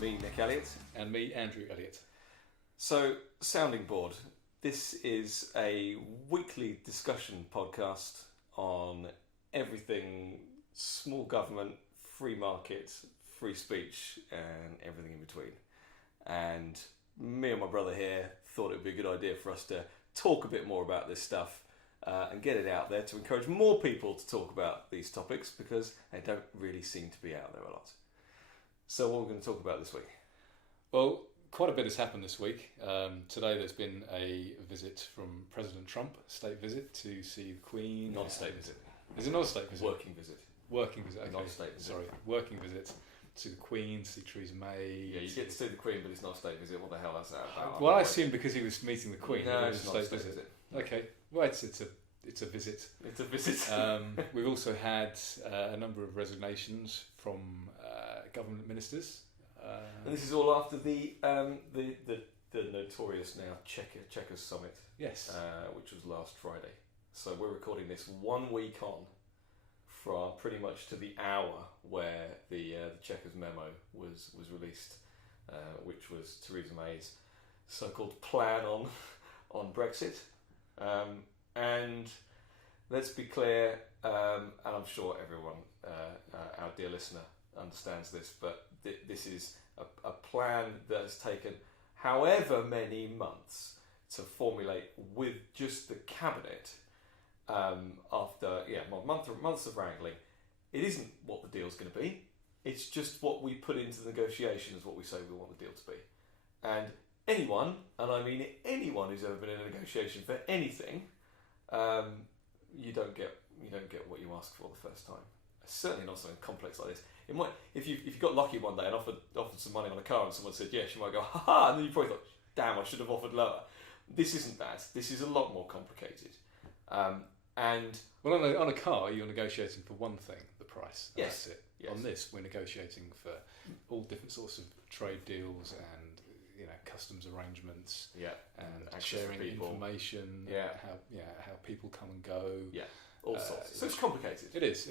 Me, Nick Elliott. And me, Andrew Elliott. So, Sounding Board. This is a weekly discussion podcast on everything small government, free market, free speech, and everything in between. And me and my brother here thought it would be a good idea for us to talk a bit more about this stuff and get it out there to encourage more people to talk about these topics because they don't really seem to be out there a lot. So what are we going to talk about this week? Well, quite a bit has happened this week. Today there's been a visit from President Trump, a state visit to see the Queen. Not a state visit. Is it not a state visit? Working visit. Working visit, okay. Not a state visit. Sorry, working visit to the Queen, to see Theresa May. Yeah, you get to see the Queen, but it's not a state visit. What the hell is that about? Well, I assumed because he was meeting the Queen. No, it was it's not a state visit. Okay, well, it's a visit. It's a visit. We've also had a number of resignations from government ministers. And this is all after the notorious now Chequers summit. Yes. Which was last Friday. So we're recording this 1 week on from pretty much to the hour where the Chequers memo was released, which was Theresa May's so-called plan on Brexit. And let's be clear, and I'm sure everyone, our dear listener, understands this, but this is a plan that has taken however many months to formulate with just the cabinet after months of wrangling. It isn't what the deal's going to be. It's just what we put into the negotiations, what we say we want the deal to be. And anyone, and I mean anyone who's ever been in a negotiation for anything, you don't get what you ask for the first time. Certainly not something complex like this. It might, if you got lucky one day and offered some money on a car and someone said yes, you might go ha ha, and then you probably thought, damn, I should have offered lower. This isn't that. This is a lot more complicated. And well, on a car, you're negotiating for one thing, the price. And yes, that's it. Yes. On this, we're negotiating for all different sorts of trade deals and customs arrangements. Yeah, and sharing information. Yeah, how people come and go. Yeah, all sorts. So it's complicated. It is.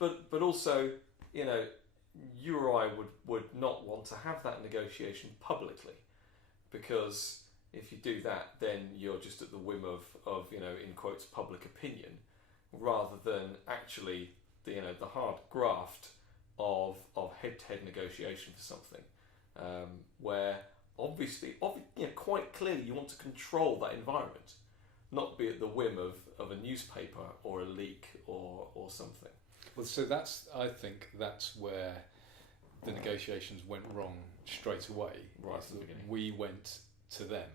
But also, you or I would not want to have that negotiation publicly, because if you do that, then you're just at the whim of in quotes public opinion, rather than actually the hard graft of head-to-head negotiation for something, where obviously quite clearly you want to control that environment, not be at the whim of a newspaper or a leak or something. Well, so I think that's where the negotiations went wrong straight away. Right at the beginning. We went to them.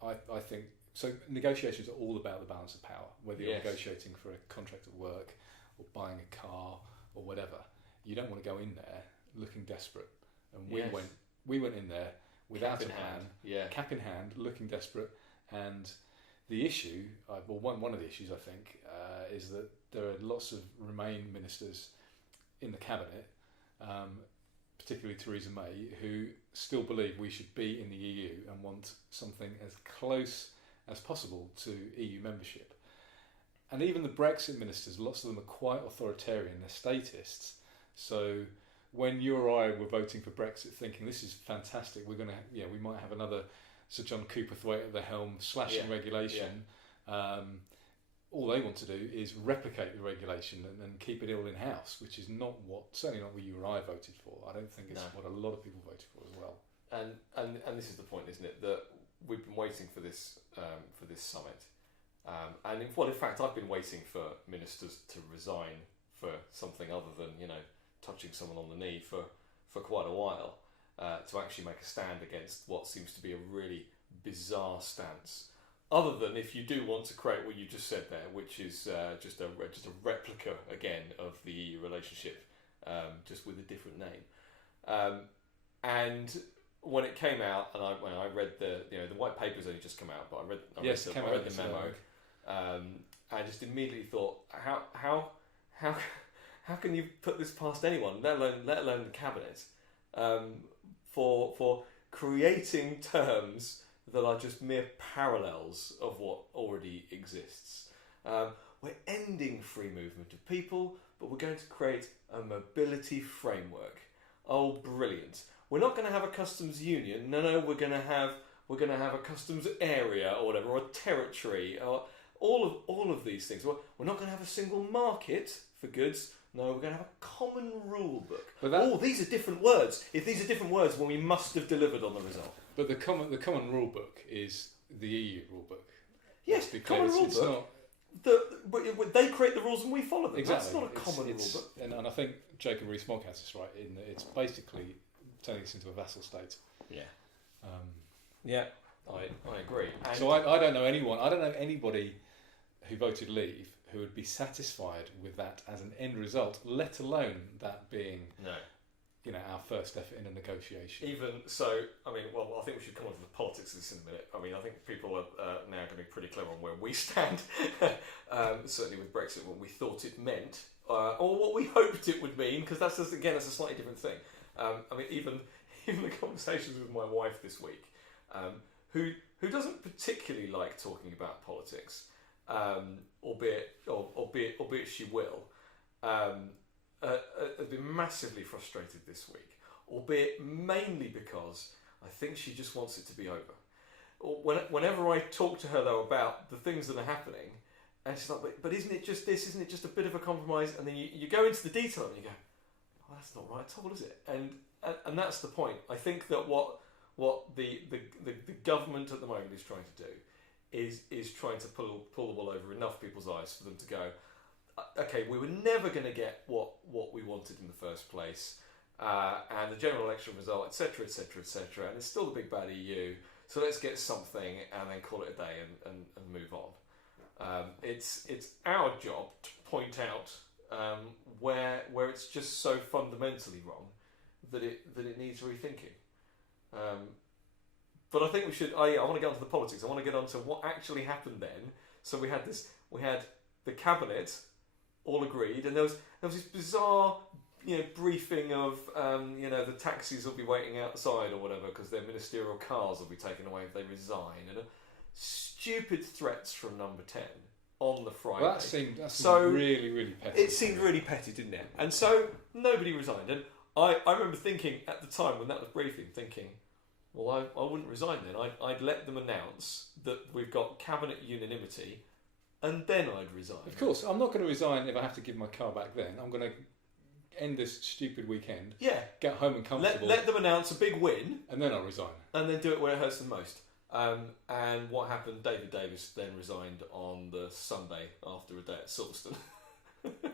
I think so. Negotiations are all about the balance of power. Whether you're negotiating for a contract at work or buying a car or whatever, you don't want to go in there looking desperate. And we went in there without a plan, cap in hand, looking desperate. And the issue, one of the issues I think, is that there are lots of Remain ministers in the cabinet, particularly Theresa May, who still believe we should be in the EU and want something as close as possible to EU membership. And even the Brexit ministers, lots of them are quite authoritarian, they're statists. So when you or I were voting for Brexit, thinking this is fantastic, we might have another Sir John Cooperthwaite at the helm, slashing regulation. All they want to do is replicate the regulation and keep it all in house, which is certainly not what you or I voted for. I don't think it's what a lot of people voted for as well. And this is the point, isn't it? That we've been waiting for this summit, and in fact, I've been waiting for ministers to resign for something other than touching someone on the knee for quite a while, to actually make a stand against what seems to be a really bizarre stance. Other than if you do want to create what you just said there, which is just a replica again of the EU relationship, just with a different name. And when it came out, and I read the white paper's only just come out, but I read the memo. I just immediately thought, how can you put this past anyone, let alone the cabinet, for creating terms that are just mere parallels of what already exists. We're ending free movement of people, but we're going to create a mobility framework. Oh, brilliant! We're not going to have a customs union. No, we're going to have a customs area or whatever, or a territory, or all of these things. We're not going to have a single market for goods. No, we're going to have a common rule book. These are different words. If these are different words, well, we must have delivered on the result. But the common rule book is the EU rule book. Yes, the common rule book. They create the rules and we follow them. Exactly. That's not a common rule book. And I think Jacob Rees-Mogg has this right in that it's basically turning us into a vassal state. Yeah. I agree. And so I don't know anyone. I don't know anybody who voted Leave who would be satisfied with that as an end result, let alone that being our first effort in a negotiation. Even so, I think we should come on to the politics of this in a minute. I mean, I think people are now going to be pretty clear on where we stand. Certainly with Brexit, what we thought it meant, or what we hoped it would mean, because that's a slightly different thing. Even the conversations with my wife this week, who doesn't particularly like talking about politics, albeit she will. Have been massively frustrated this week, albeit mainly because I think she just wants it to be over. Whenever I talk to her though about the things that are happening, and she's like, but isn't it just this? Isn't it just a bit of a compromise? And then you go into the detail and you go, oh, that's not right at all, is it? And that's the point. I think that what the government at the moment is trying to do is trying to pull the wool over enough people's eyes for them to go, okay, we were never going to get what we wanted in the first place, and the general election result, etc., etc., etc., and it's still the big bad EU, so let's get something and then call it a day and move on. It's our job to point out where it's just so fundamentally wrong that it needs rethinking. But I think we should. I want to get onto the politics. I want to get onto what actually happened then. So we had the cabinet all agreed, and there was this bizarre, briefing of, the taxis will be waiting outside or whatever because their ministerial cars will be taken away if they resign, and stupid threats from Number 10 on the Friday. Well, that seemed really, really petty. It seemed really petty, didn't it? And so nobody resigned, and I remember thinking at the time when that was briefing, well, I wouldn't resign then. I'd let them announce that we've got cabinet unanimity, and then I'd resign. Of course, I'm not going to resign if I have to give my car back then. I'm going to end this stupid weekend, get home and comfortable. Let them announce a big win. And then I'll resign. And then do it where it hurts the most. And what happened, David Davis then resigned on the Sunday after a day at Silverstone. But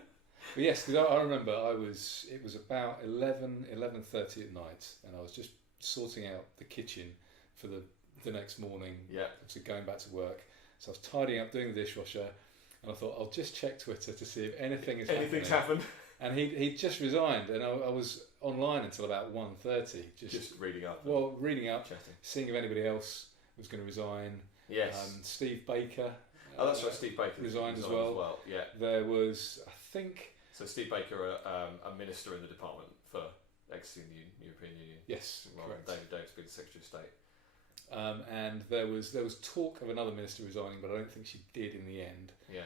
yes, because I remember it was about 11:30 at night, and I was just sorting out the kitchen for the next morning, so going back to work. So I was tidying up, doing the dishwasher, and I thought I'll just check Twitter to see if anything's happened. And he just resigned, and I was online until about 1:30, just reading up. Well, reading up, chatting, seeing if anybody else was going to resign. Yes. Steve Baker. Oh, that's right. Steve Baker resigned as well. Yeah. There was, I think. So Steve Baker, a minister in the department for exiting the European Union. Yes, correct. David Davis being the Secretary of State. And there was talk of another minister resigning, but I don't think she did in the end. Yeah.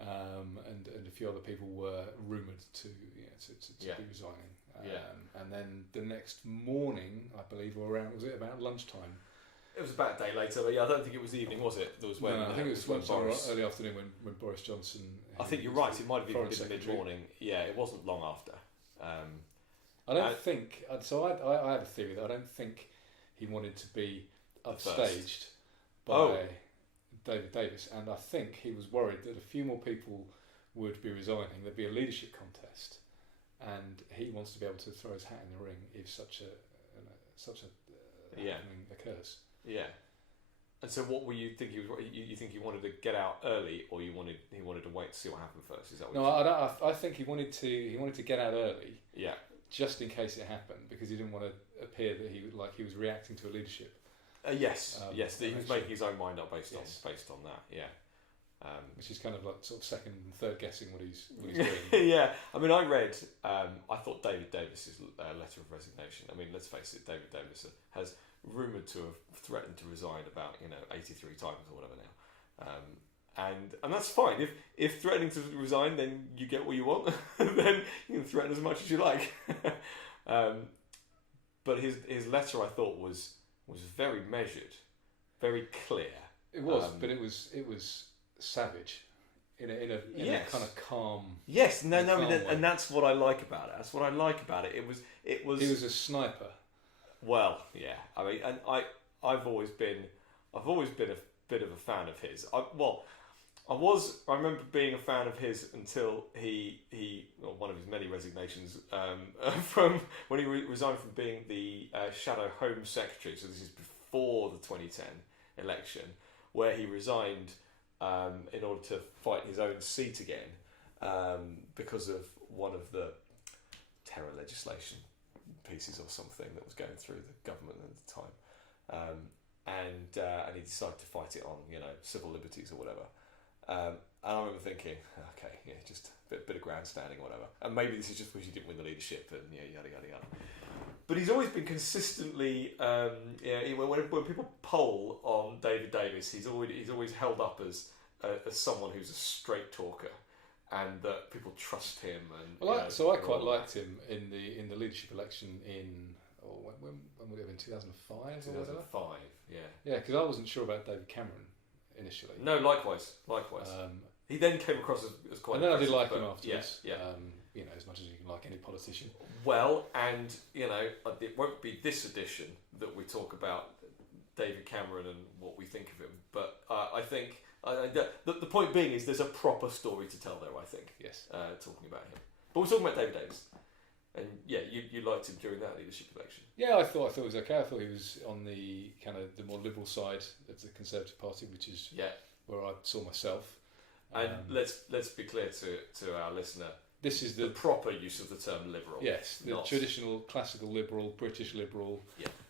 And a few other people were rumoured to be resigning. And then the next morning, I believe, was it about lunchtime? It was about a day later, but I don't think it was evening, was it? There was when. No, I think it was lunchtime or early afternoon when Boris Johnson. I think you're right. It might have even been mid-morning. Yeah, it wasn't long after. I don't think. So I have a theory that I don't think he wanted to be upstaged by David Davis, and I think he was worried that a few more people would be resigning. There'd be a leadership contest, and he wants to be able to throw his hat in the ring if such a happening occurs. Yeah. And so, what were you thinking? You think he wanted to get out early, or he wanted to wait to see what happened first? Is that what? I think he wanted to get out early. Yeah. Just in case it happened, because he didn't want to appear that he was reacting to a leadership. Yes. He was making his own mind up based on that. Yeah. Which is kind of like sort of second and third guessing what he's doing. Yeah. I mean, I read. I thought David Davis's letter of resignation. I mean, let's face it. David Davis has rumoured to have threatened to resign about 83 times or whatever now. And that's fine. If threatening to resign, then you get what you want. Then you can threaten as much as you like. but his letter, I thought, was very measured, very clear. It was, but it was savage, in a kind of calm. Yes, and that's what I like about it. That's what I like about it. It was. He was a sniper. Well, yeah. I mean, and I've always been a bit of a fan of his. I remember being a fan of his until he one of his many resignations from when he resigned from being the Shadow Home Secretary. So this is before the 2010 election, where he resigned in order to fight his own seat again because of one of the terror legislation pieces or something that was going through the government at the time, and he decided to fight it on civil liberties or whatever. And I remember thinking, okay, yeah, just a bit of grandstanding or whatever, and maybe this is just because he didn't win the leadership and yada yada yada. But he's always been consistently, when people poll on David Davis, he's always held up as someone who's a straight talker, and that people trust him. And I quite liked him in the leadership election when would it have been 2005? 2005, yeah. Yeah, because I wasn't sure about David Cameron initially. No, likewise. He then came across as quite. And then I did like him afterwards. Yeah. As much as you can like any politician. Well, and it won't be this edition that we talk about David Cameron and what we think of him, but I think the point being is there's a proper story to tell there. I think. Yes. Talking about him, but we're talking about David Davis, and you liked him during that leadership election. Yeah, I thought it was okay. I thought he was on the kind of the more liberal side of the Conservative Party, which is where I saw myself. And let's be clear to our listener. This is the proper use of the term liberal. Yes, the traditional classical liberal, British liberal,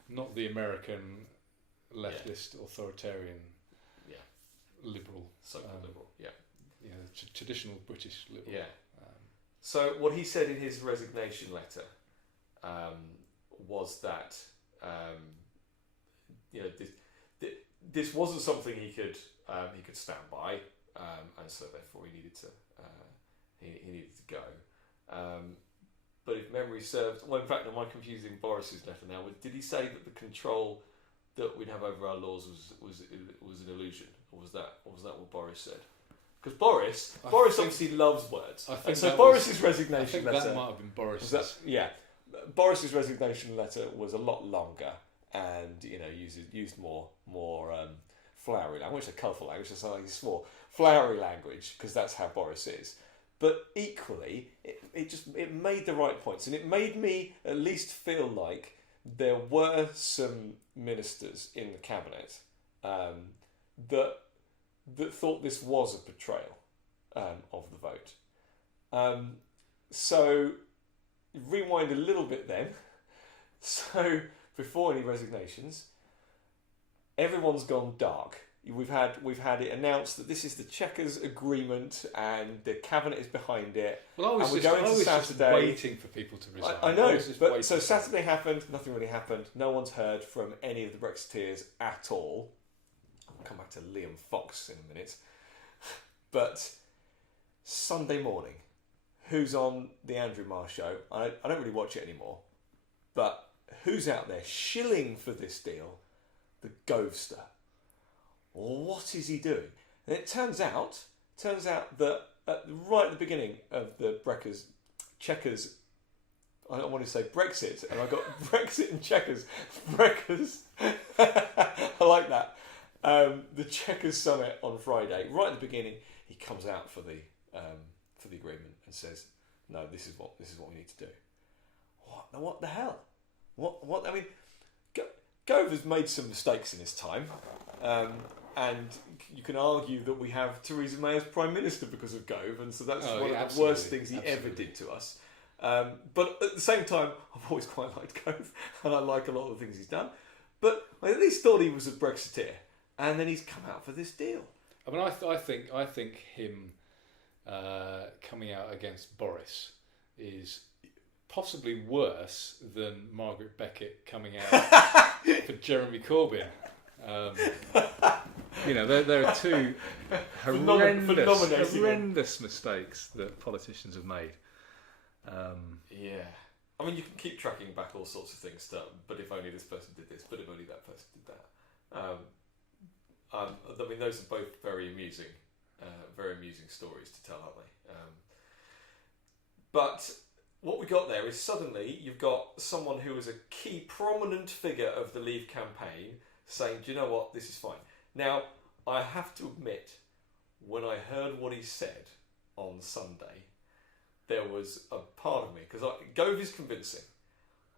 not the American leftist authoritarian liberal. So-called liberal, traditional British liberal. Yeah. So what he said in his resignation letter was that this wasn't something he could stand by, and so therefore he needed to. He needed to go. But if memory serves, well, in fact, am I confusing Boris's letter now? Did he say that the control that we'd have over our laws was an illusion, or was that what Boris said? Because Boris obviously loves words, and so Boris's resignation letter. That might have been Boris's. Boris's resignation letter was a lot longer, and used more flowery language, a colourful language. That's something he swore flowery language because that's how Boris is. But equally, it made the right points, and it made me at least feel like there were some ministers in the cabinet that thought this was a betrayal of the vote. So rewind a little bit then. So before any resignations, everyone's gone dark. We've had it announced that this is the Chequers agreement and the cabinet is behind it. Well, I was just waiting for people to resign. I know, but so Saturday happened, nothing really happened. No one's heard from any of the Brexiteers at all. I'll come back to Liam Fox in a minute. But Sunday morning, who's on the Andrew Marr show? I don't really watch it anymore, but who's out there shilling for this deal? The Govester. What is he doing? And it turns out that right at the beginning of the Chequers, I don't want to say Brexit, and I got Brexit and Chequers. I like that. The Chequers summit on Friday, right at the beginning, he comes out for the agreement and says, "No, this is what we need to do." What the hell? What? I mean, Gove has made some mistakes in his time. And you can argue that we have Theresa May as Prime Minister because of Gove, and so that's one of the worst things he ever did to us. But at the same time, I've always quite liked Gove, and I like a lot of the things he's done. But I at least thought he was a Brexiteer, and then he's come out for this deal. I mean, I think him coming out against Boris is possibly worse than Margaret Beckett coming out for Jeremy Corbyn. There are two horrendous mistakes that politicians have made. I mean, you can keep tracking back all sorts of things, but if only this person did this, but if only that person did that. I mean, those are both very amusing stories to tell, aren't they? But what we got there is suddenly you've got someone who is a key, prominent figure of the Leave campaign saying, do you know what, this is fine. Now, I have to admit, when I heard what he said on Sunday, there was a part of me, because Gove is convincing.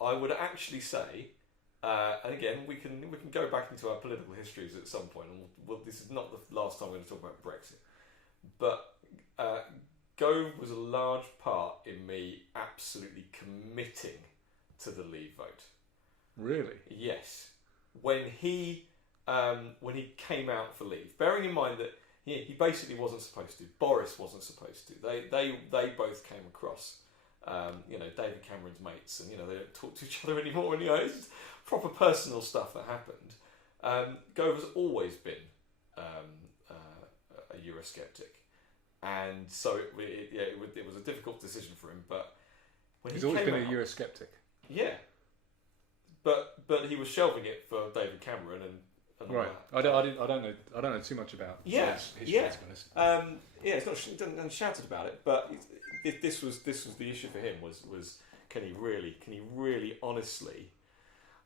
I would actually say, and again, we can go back into our political histories at some point, and this is not the last time we're going to talk about Brexit, but Gove was a large part in me absolutely committing to the Leave vote. Really? Yes. When he came out for Leave, bearing in mind that he basically wasn't supposed to. Boris wasn't supposed to. They both came across, David Cameron's mates, and they don't talk to each other anymore. And it's proper personal stuff that happened. Gove has always been a Eurosceptic, and so it was a difficult decision for him. But when he's always been a Eurosceptic. Yeah, but he was shelving it for David Cameron and. Right, I don't know too much about history, to be honest. It's not shouted about it, but this was the issue for him was can he really honestly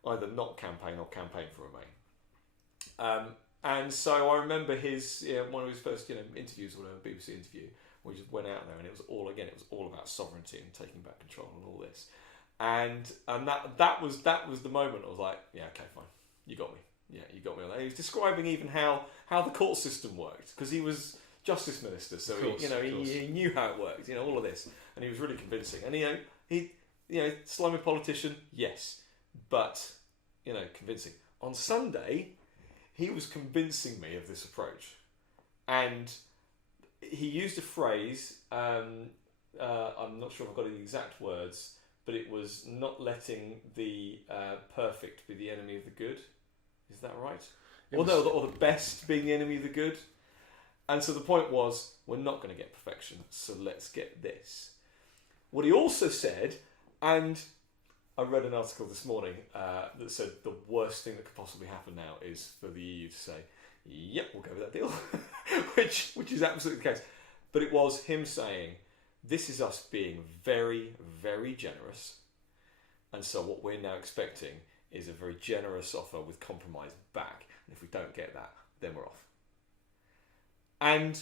either not campaign or campaign for Remain? And so I remember his one of his first interviews or whatever, BBC interview, where he just went out there and it was all about sovereignty and taking back control and all this, and that was the moment I was like, yeah, okay, fine, you got me. Yeah, you got me on that. He was describing even how the court system worked, because he was Justice Minister, so he knew how it worked, all of this, and he was really convincing. And he slimy politician, yes, but convincing. On Sunday, he was convincing me of this approach, and he used a phrase. I'm not sure if I've got the exact words, but it was not letting the perfect be the enemy of the good. Is that right? Or the best being the enemy of the good. And so the point was, we're not going to get perfection, so let's get this. What he also said, and I read an article this morning that said the worst thing that could possibly happen now is for the EU to say, yep, we'll go with that deal, which is absolutely the case. But it was him saying, this is us being very, very generous, and so what we're now expecting is a very generous offer with compromise back. And if we don't get that, then we're off. And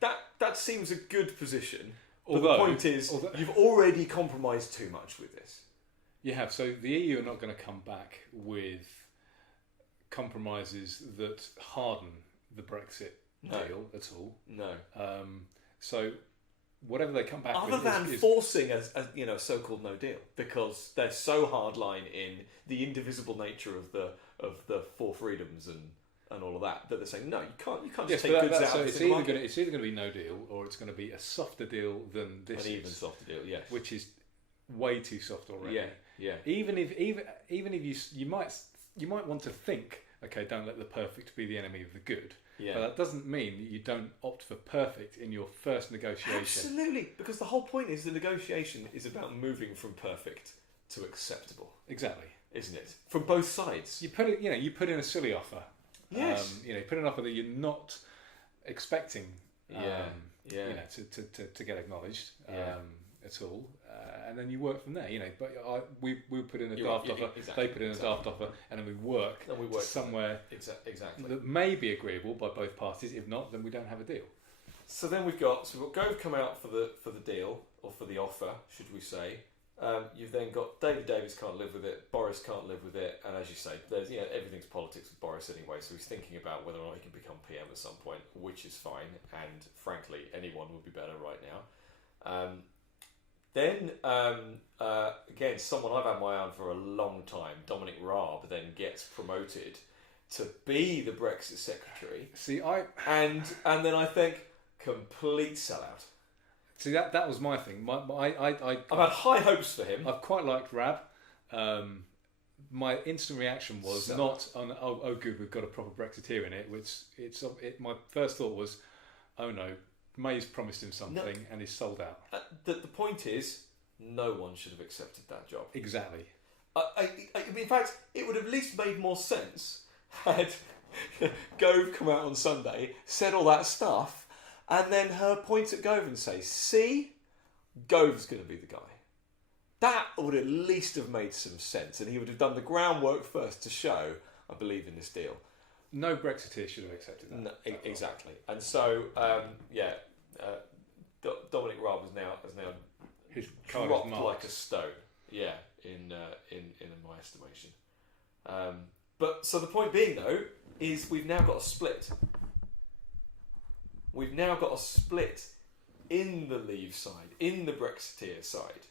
that seems a good position. But the point is, you've already compromised too much with this. You have. So the EU are not going to come back with compromises that harden the Brexit deal at all. No. So whatever they come back other with than forcing a so-called no deal, because they're so hardline in the indivisible nature of the four freedoms and all of that they're saying no, you can't just take goods out. So it's either going to be no deal, or it's going to be a softer deal than this. An even softer deal, yes. Which is way too soft already. Yeah. Even if you might want to think, okay, don't let the perfect be the enemy of the good. Yeah. But that doesn't mean that you don't opt for perfect in your first negotiation. Absolutely, because the whole point is the negotiation is about moving from perfect to acceptable. Exactly, isn't it? From both sides. You put in a silly offer. Yes. You put an offer that you're not expecting. To get acknowledged at all, and then you work from there. But we put in a daft offer. Exactly, they put in a daft offer, and then we work somewhere exactly that may be agreeable by both parties. If not, then we don't have a deal. So then we've got Gove come out for the deal, or for the offer, should we say? You've then got David Davis can't live with it, Boris can't live with it, and as you say, there's everything's politics with Boris anyway. So he's thinking about whether or not he can become PM at some point, which is fine, and frankly, anyone would be better right now. Then again, someone I've had my eye on for a long time, Dominic Raab, then gets promoted to be the Brexit secretary. And then I think complete sellout. See, that was my thing. I've had high hopes for him. I've quite liked Raab. My instant reaction was not on, oh good, we've got a proper Brexiteer in it. My first thought was, oh no, May's promised him something and he's sold out. The point is, no one should have accepted that job. Exactly. In fact, it would have at least made more sense had Gove come out on Sunday, said all that stuff, and then her point at Gove and say, see, Gove's going to be the guy. That would at least have made some sense, and he would have done the groundwork first to show, I believe in this deal. No Brexiteer should have accepted that. No, exactly. And so, Dominic Raab has now his card dropped is marked like a stone. Yeah, in my estimation. But so the point being though is we've now got a split. We've now got a split in the Leave side, in the Brexiteer side,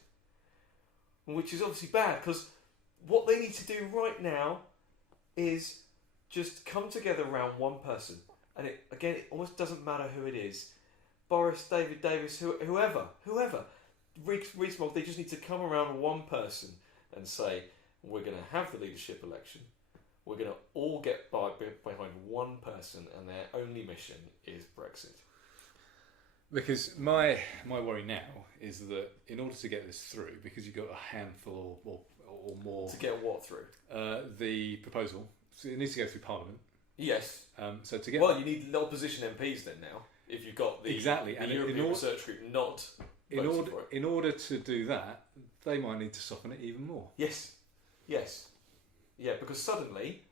which is obviously bad because what they need to do right now is just come together around one person, and it almost doesn't matter who it is. Boris, David Davis, whoever, Rees-Mogg, they just need to come around one person and say, we're going to have the leadership election. We're going to all get behind one person, and their only mission is Brexit. Because my worry now is that in order to get this through, because you've got a handful or more... To get what through? The proposal. So it needs to go through Parliament. Yes. So to get... Well, you need opposition MPs then now, if you've got the European Research Group not voting for it. In order to do that, they might need to soften it even more. Yes. Yeah, because suddenly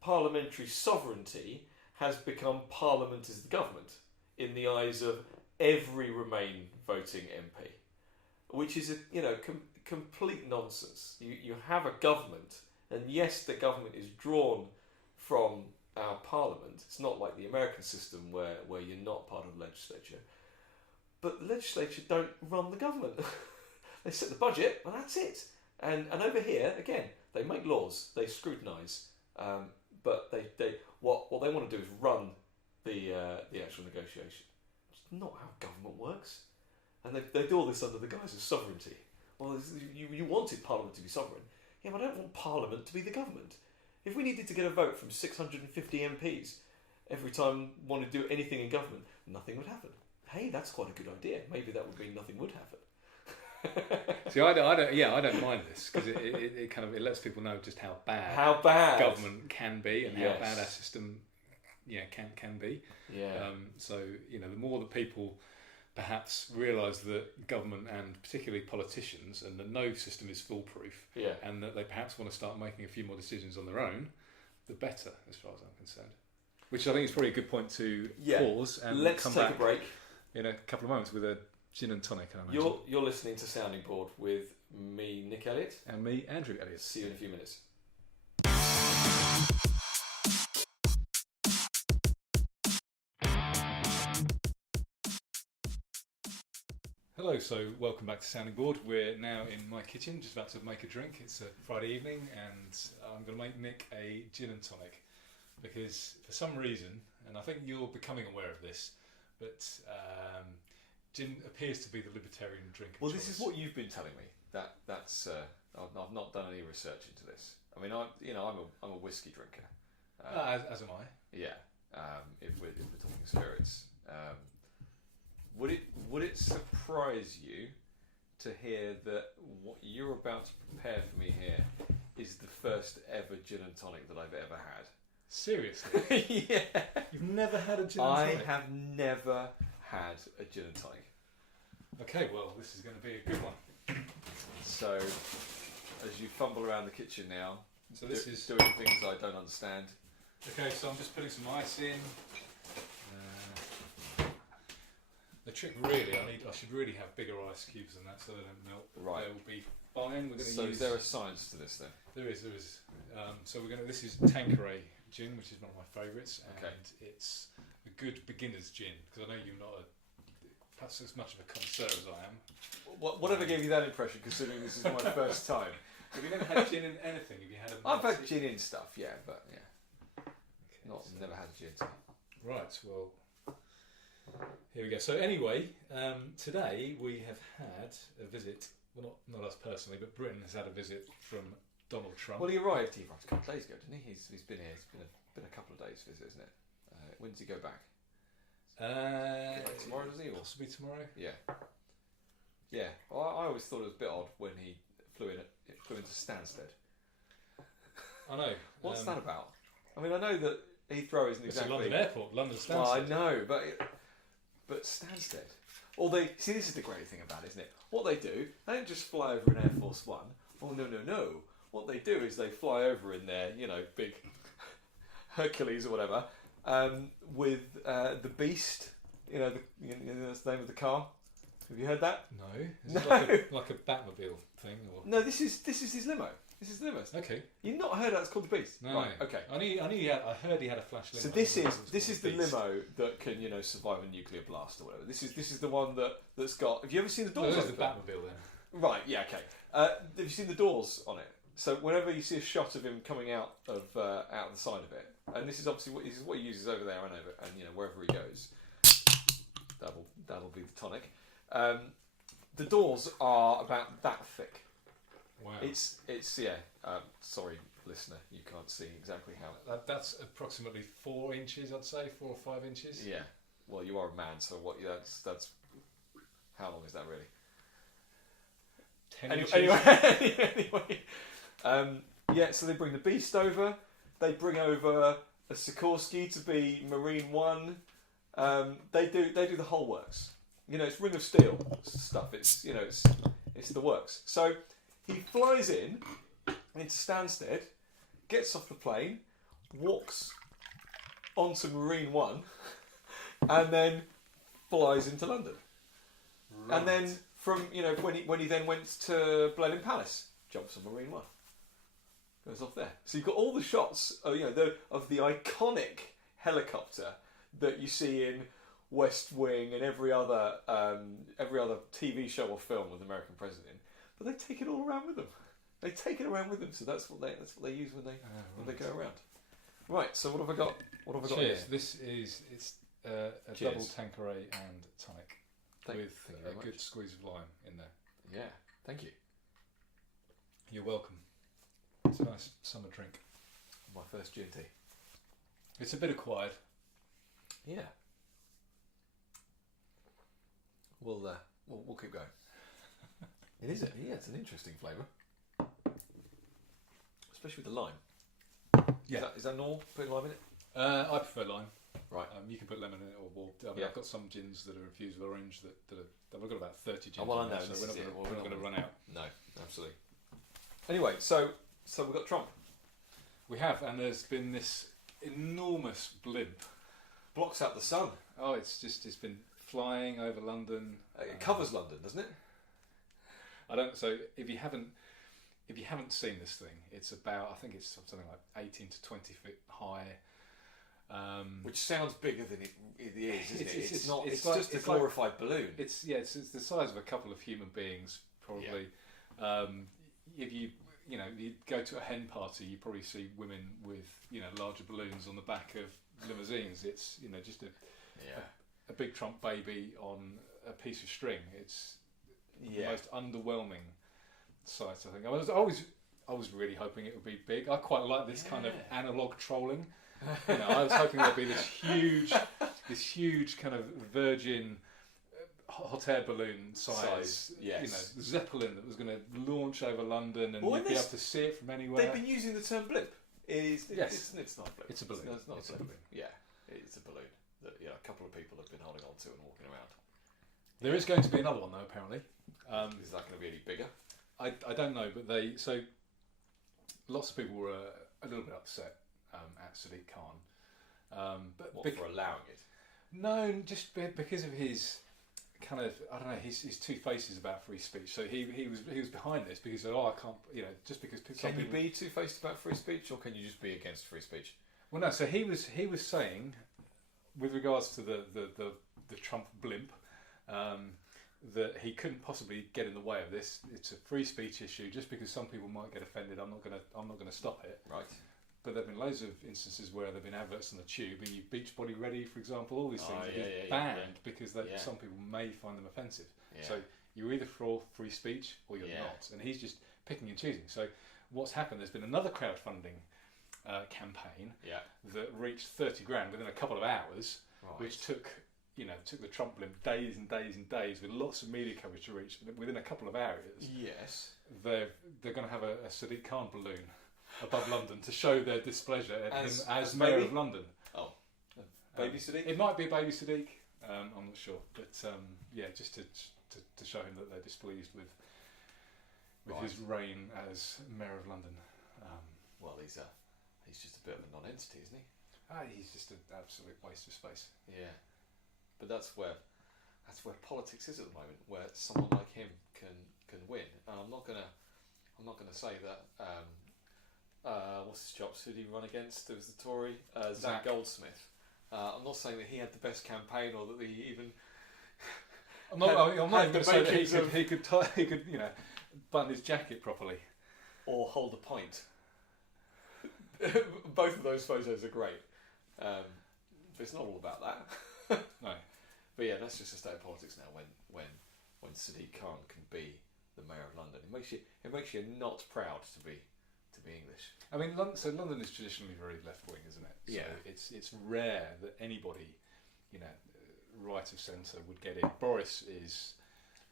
parliamentary sovereignty has become Parliament is the government in the eyes of every Remain voting MP, which is complete nonsense. You have a government, and yes, the government is drawn from our Parliament. It's not like the American system where you're not part of the legislature. But the legislature don't run the government. They set the budget, and that's it. And over here, again, they make laws, they scrutinise, but what they want to do is run the actual negotiation. It's not how government works. And they do all this under the guise of sovereignty. Well, you wanted Parliament to be sovereign. Yeah, but I don't want Parliament to be the government. If we needed to get a vote from 650 MPs every time we want to do anything in government, nothing would happen. Hey, that's quite a good idea. Maybe that would mean nothing would happen. See, I don't mind this because it lets people know just how bad government can be and how bad our system, can be. Yeah. So the more that people perhaps realise that government and particularly politicians and that no system is foolproof, and that they perhaps want to start making a few more decisions on their own, the better, as far as I'm concerned. Which I think is probably a good point to pause and let's come take back a break in a couple of moments with a gin and tonic. I imagine. You're listening to Sounding Board with me, Nick Elliott, and me, Andrew Elliott. See you in a few minutes. Hello, so welcome back to Sounding Board. We're now in my kitchen, just about to make a drink. It's a Friday evening, and I'm going to make Nick a gin and tonic because for some reason, and I think you're becoming aware of this, but gin appears to be the libertarian drink. Well, this is what you've been telling me. That's I've not done any research into this. I mean, I'm a whiskey drinker. As am I. Yeah. If we're talking spirits. Would it surprise you to hear that what you're about to prepare for me here is the first ever gin and tonic that I've ever had? Seriously? Yeah. You've never had a gin and tonic? I have never had a gin and tonic. Okay, well, this is going to be a good one. So, as you fumble around the kitchen now, so this is doing things I don't understand. Okay, so I'm just putting some ice in. The trick really, I should really have bigger ice cubes than that so they don't melt. Right. They will be fine. So is there a science to this then? There is. So this is Tanqueray gin, which is one of my favourites, and it's a good beginner's gin because I know you're not perhaps as much of a connoisseur as I am. Whatever gave you that impression, considering this is my first time? Have you never had gin in anything? Have you had I've had gin in stuff, yeah, but yeah. Okay, never had gin tonic. Right, well, here we go. So anyway, today we have had a visit, well not us personally, but Britain has had a visit from Donald Trump. Well, he arrived here a couple of days ago, didn't he? He's been here, it's been a couple of days visit, isn't it? When does he go back? Tomorrow, does he? Or? Possibly tomorrow. Yeah. Yeah. Well, I always thought it was a bit odd when he flew into Stansted. I know. What's that about? I mean, I know that Heathrow isn't It's exactly a London airport, London Stansted. Well, I know, but Stansted. Or they see. This is the great thing about it, isn't it? What they do, they don't just fly over an Air Force One. Oh no. What they do is they fly over in their, big Hercules or whatever, with the Beast. That's the name of the car. Have you heard that? No. Is it like a Batmobile thing? Or? No, this is his limo. This is the limo. Okay. You've not heard that's called the Beast? No. Right, okay. I heard he had a flash limo. So this is the limo that can survive a nuclear blast or whatever. This is the one that's got. Have you ever seen the doors? There's open? the Batmobile then. Right. Yeah. Okay. Have you seen the doors on it? So whenever you see a shot of him coming out of the side of it, and this is obviously what he uses over there and wherever he goes, that'll be the tonic. The doors are about that thick. Wow. It's sorry, listener, you can't see exactly how. That's approximately 4 inches, I'd say, 4 or 5 inches. Yeah. Well, you are a man, so that's how long is that really? 10 inches. Anyway. So they bring the Beast over. They bring over a Sikorsky to be Marine One. They do the whole works. It's Ring of Steel stuff. It's the works. So he flies into Stansted, gets off the plane, walks onto Marine One, and then flies into London. Right. And then from when he then went to Blenheim Palace, jumps on Marine One, goes off there. So you've got all the shots of the iconic helicopter that you see in West Wing and every other TV show or film with the American president in, but they take it all around with them. They take it around with them, so that's what they use when they go around. Right. So what have I got? Cheers. Here? It's a double Tanqueray and tonic with a good squeeze of lime in there. Yeah. Thank you. You're welcome. It's a nice summer drink. My first G&T. It's a bit acquired. Yeah. We'll keep going. It is. It's an interesting flavour, especially with the lime. Yeah. Is that normal? Putting lime in it? I prefer lime. Right. You can put lemon in it, or I've got some gins that are infused with orange I've got about 30 gins. Oh, well, I in know. there, so we're not going to run out. No, absolutely. Anyway, so we've got Trump. We have, and there's been this enormous blimp. Blocks out the sun. Oh, it's been flying over London. It covers London, doesn't it? So if you haven't seen this thing, it's about, I think it's something like 18 to 20 feet high. Which sounds bigger than it is, isn't it? It's not. It's like, just a glorified balloon. It's the size of a couple of human beings, probably. Yeah. If you go to a hen party, you probably see women with larger balloons on the back of limousines. It's just a big Trump baby on a piece of string. It's the most underwhelming sight, I think. I was really hoping it would be big. I quite like this kind of analog trolling. I was hoping there'd be this huge kind of Virgin hot air balloon size, Zeppelin that was going to launch over London, and you'd be able to see it from anywhere. They've been using the term blimp. It's not a blimp. It's a balloon. It's not a balloon. Yeah, it's a balloon that a couple of people have been holding on to and walking around. There is going to be another one though, apparently. Is that going to be any bigger? I don't know, but lots of people were a little bit upset at Sadiq Khan. For allowing it? No, just because of his kind of, I don't know, his two faces about free speech. So he was behind this because he said, I can't, just because some people... Can you be two-faced about free speech, or can you just be against free speech? Well, no. So he was saying, with regards to the Trump blimp, that he couldn't possibly get in the way of this. It's a free speech issue. Just because some people might get offended, I'm not gonna stop it. Right. But there've been loads of instances where there've been adverts on the tube. Are you Beachbody ready, for example? All these things are banned because some people may find them offensive. Yeah. So you're either for free speech or you're not. And he's just picking and choosing. So what's happened? There's been another crowdfunding campaign that reached 30 grand within a couple of hours, which took took the Trump blimp days and days and days with lots of media coverage to reach. Within a couple of areas, Yes. they're going to have a Sadiq Khan balloon above London to show their displeasure at him as mayor baby? of London. Oh, baby Sadiq? It might be a baby Sadiq. I'm not sure, but just to show him that they're displeased with his reign as mayor of London. Well, he's just a bit of a non-entity, isn't he? He's just an absolute waste of space. Yeah, but that's where politics is at the moment, where someone like him can win. And I'm not gonna say that. What's his chops? Who did he run against? It was the Tory Zach Goldsmith. I'm not saying that he had the best campaign or that he even. I'm not even going to say that he could button his jacket properly or hold a pint. Both of those photos are great, but it's not all about that. No. But yeah, that's just the state of politics now. When Sadiq Khan can be the mayor of London, it makes you not proud to be English. I mean, London is traditionally very left wing, isn't it? So Yeah. It's rare that anybody, right of centre would get in. Boris is,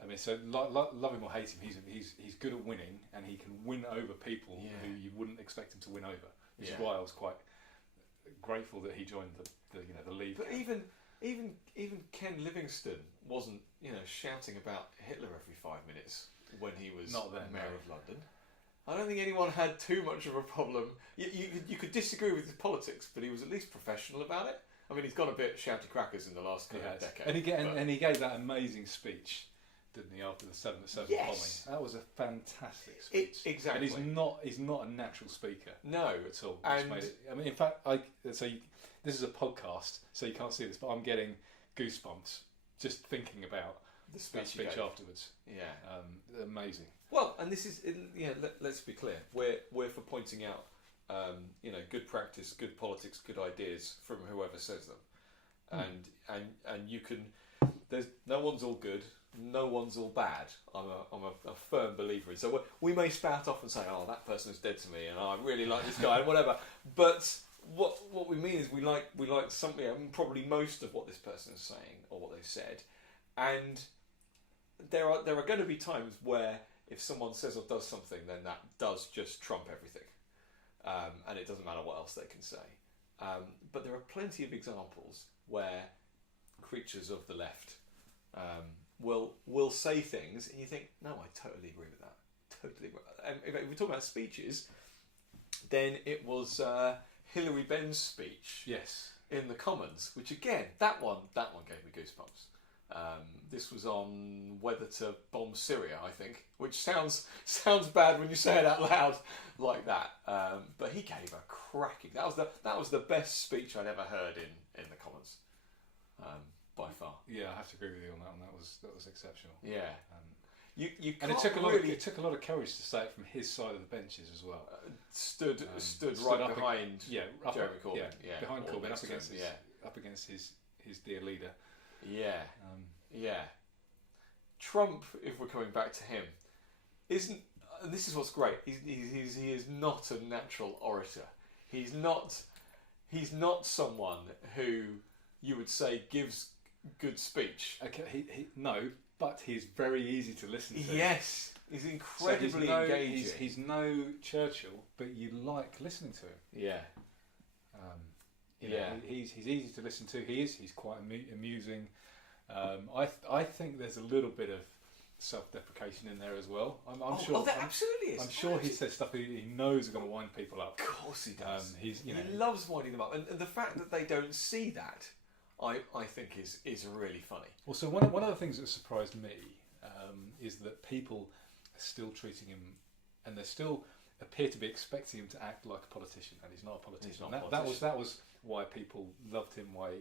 love him or hate him, he's good at winning, and he can win over people who you wouldn't expect him to win over. Which is why I was quite grateful that he joined the League. But even Ken Livingstone wasn't shouting about Hitler every 5 minutes when he was mayor of London. I don't think anyone had too much of a problem. You could disagree with his politics, but he was at least professional about it. I mean, he's gone a bit shouty crackers in the last decade. And he gave that amazing speech, didn't he, after the 7/7 bombing? That was a fantastic speech. Exactly. And he's not a natural speaker. No, at all. And in fact, this is a podcast, so you can't see this, but I'm getting goosebumps just thinking about the speech afterwards. Yeah, amazing. Well, and this is let's be clear. We're for pointing out good practice, good politics, good ideas from whoever says them, and you can. There's no one's all good, no one's all bad. I'm a firm believer in. So we may spout off and say, "Oh, that person is dead to me," and I really like this guy, and whatever. But what we mean is we like something, probably most of what this person is saying or what they've said, and there are going to be times where if someone says or does something, then that does just trump everything, and it doesn't matter what else they can say. But there are plenty of examples where creatures of the left will say things, and you think, no, I totally agree with that. Totally agree. And if we're talking about speeches, then it was Hilary Benn's speech, in the Commons, which again, that one gave me goosebumps. This was on whether to bomb Syria, I think, which sounds bad when you say it out loud like that. But he gave a cracking. That was the best speech I'd ever heard in the Commons, by far. Yeah, I have to agree with you on that one. That was exceptional. Yeah. You and it took a lot of courage to say it from his side of the benches as well. Stood right behind Jeremy Corbyn. Behind Corbyn, up against his dear leader. Yeah. Trump, if we're coming back to him, isn't. And this is what's great. He is not a natural orator. He's not someone who you would say gives good speech. Okay, but he's very easy to listen to. Yes, he's incredibly engaging. He's no Churchill, but you like listening to him. Yeah. He's easy to listen to. He's quite amusing. I think there's a little bit of self-deprecation in there as well. I'm sure. Oh, there absolutely is. I'm sure he says stuff he knows are going to wind people up. Of course he does. He loves winding them up, and the fact that they don't see that, I think is really funny. Well, so one of the things that surprised me is that people are still treating him, and they still appear to be expecting him to act like a politician, and he's not a politician. That was why people loved him. Why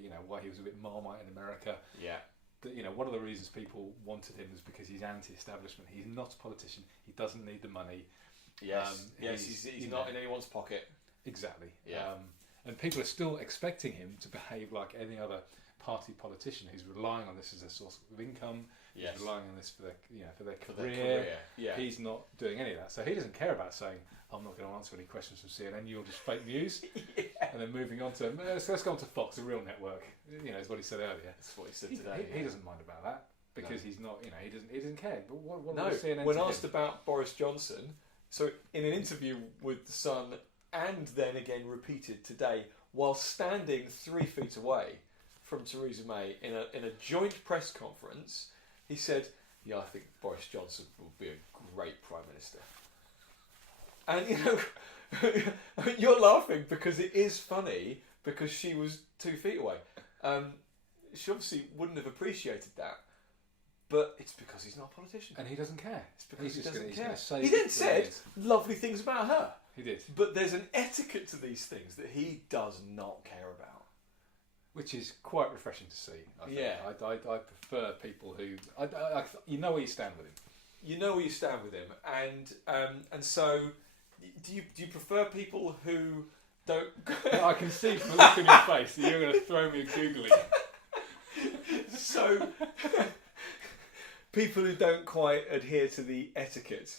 he was a bit Marmite in America. Yeah. One of the reasons people wanted him is because he's anti-establishment. He's not a politician. He doesn't need the money. Yes. He's not in anyone's pocket. Exactly. Yeah. And people are still expecting him to behave like any other party politician who's relying on this as a source of income. Yes. He's relying on this for their For career. their career. Yeah. He's not doing any of that, so he doesn't care about saying, "I'm not going to answer any questions from CNN. You're just fake news." And then moving on to let's go on to Fox, a real network. Is what he said earlier. That's what he said today. He doesn't mind about that because he's not. He doesn't care. But what No. was CNN When to asked him? about Boris Johnson, so in an interview with the Sun, and then again repeated today, while standing 3 feet away from Theresa May in a joint press conference, he said, "Yeah, I think Boris Johnson will be a great Prime Minister." And you're laughing because it is funny because she was 2 feet away. She obviously wouldn't have appreciated that, but it's because he's not a politician. And he doesn't care. It's because He's he just doesn't gonna care. say He then what said it is. lovely things about her. He did, But there's an etiquette to these things that he does not care about. which is quite refreshing to see. I think. Yeah. I prefer people who you know where you stand with him. You know where you stand with him, and so do you prefer people who don't? I can see from the look on your face that you're going to throw me a googly. So people who don't quite adhere to the etiquette.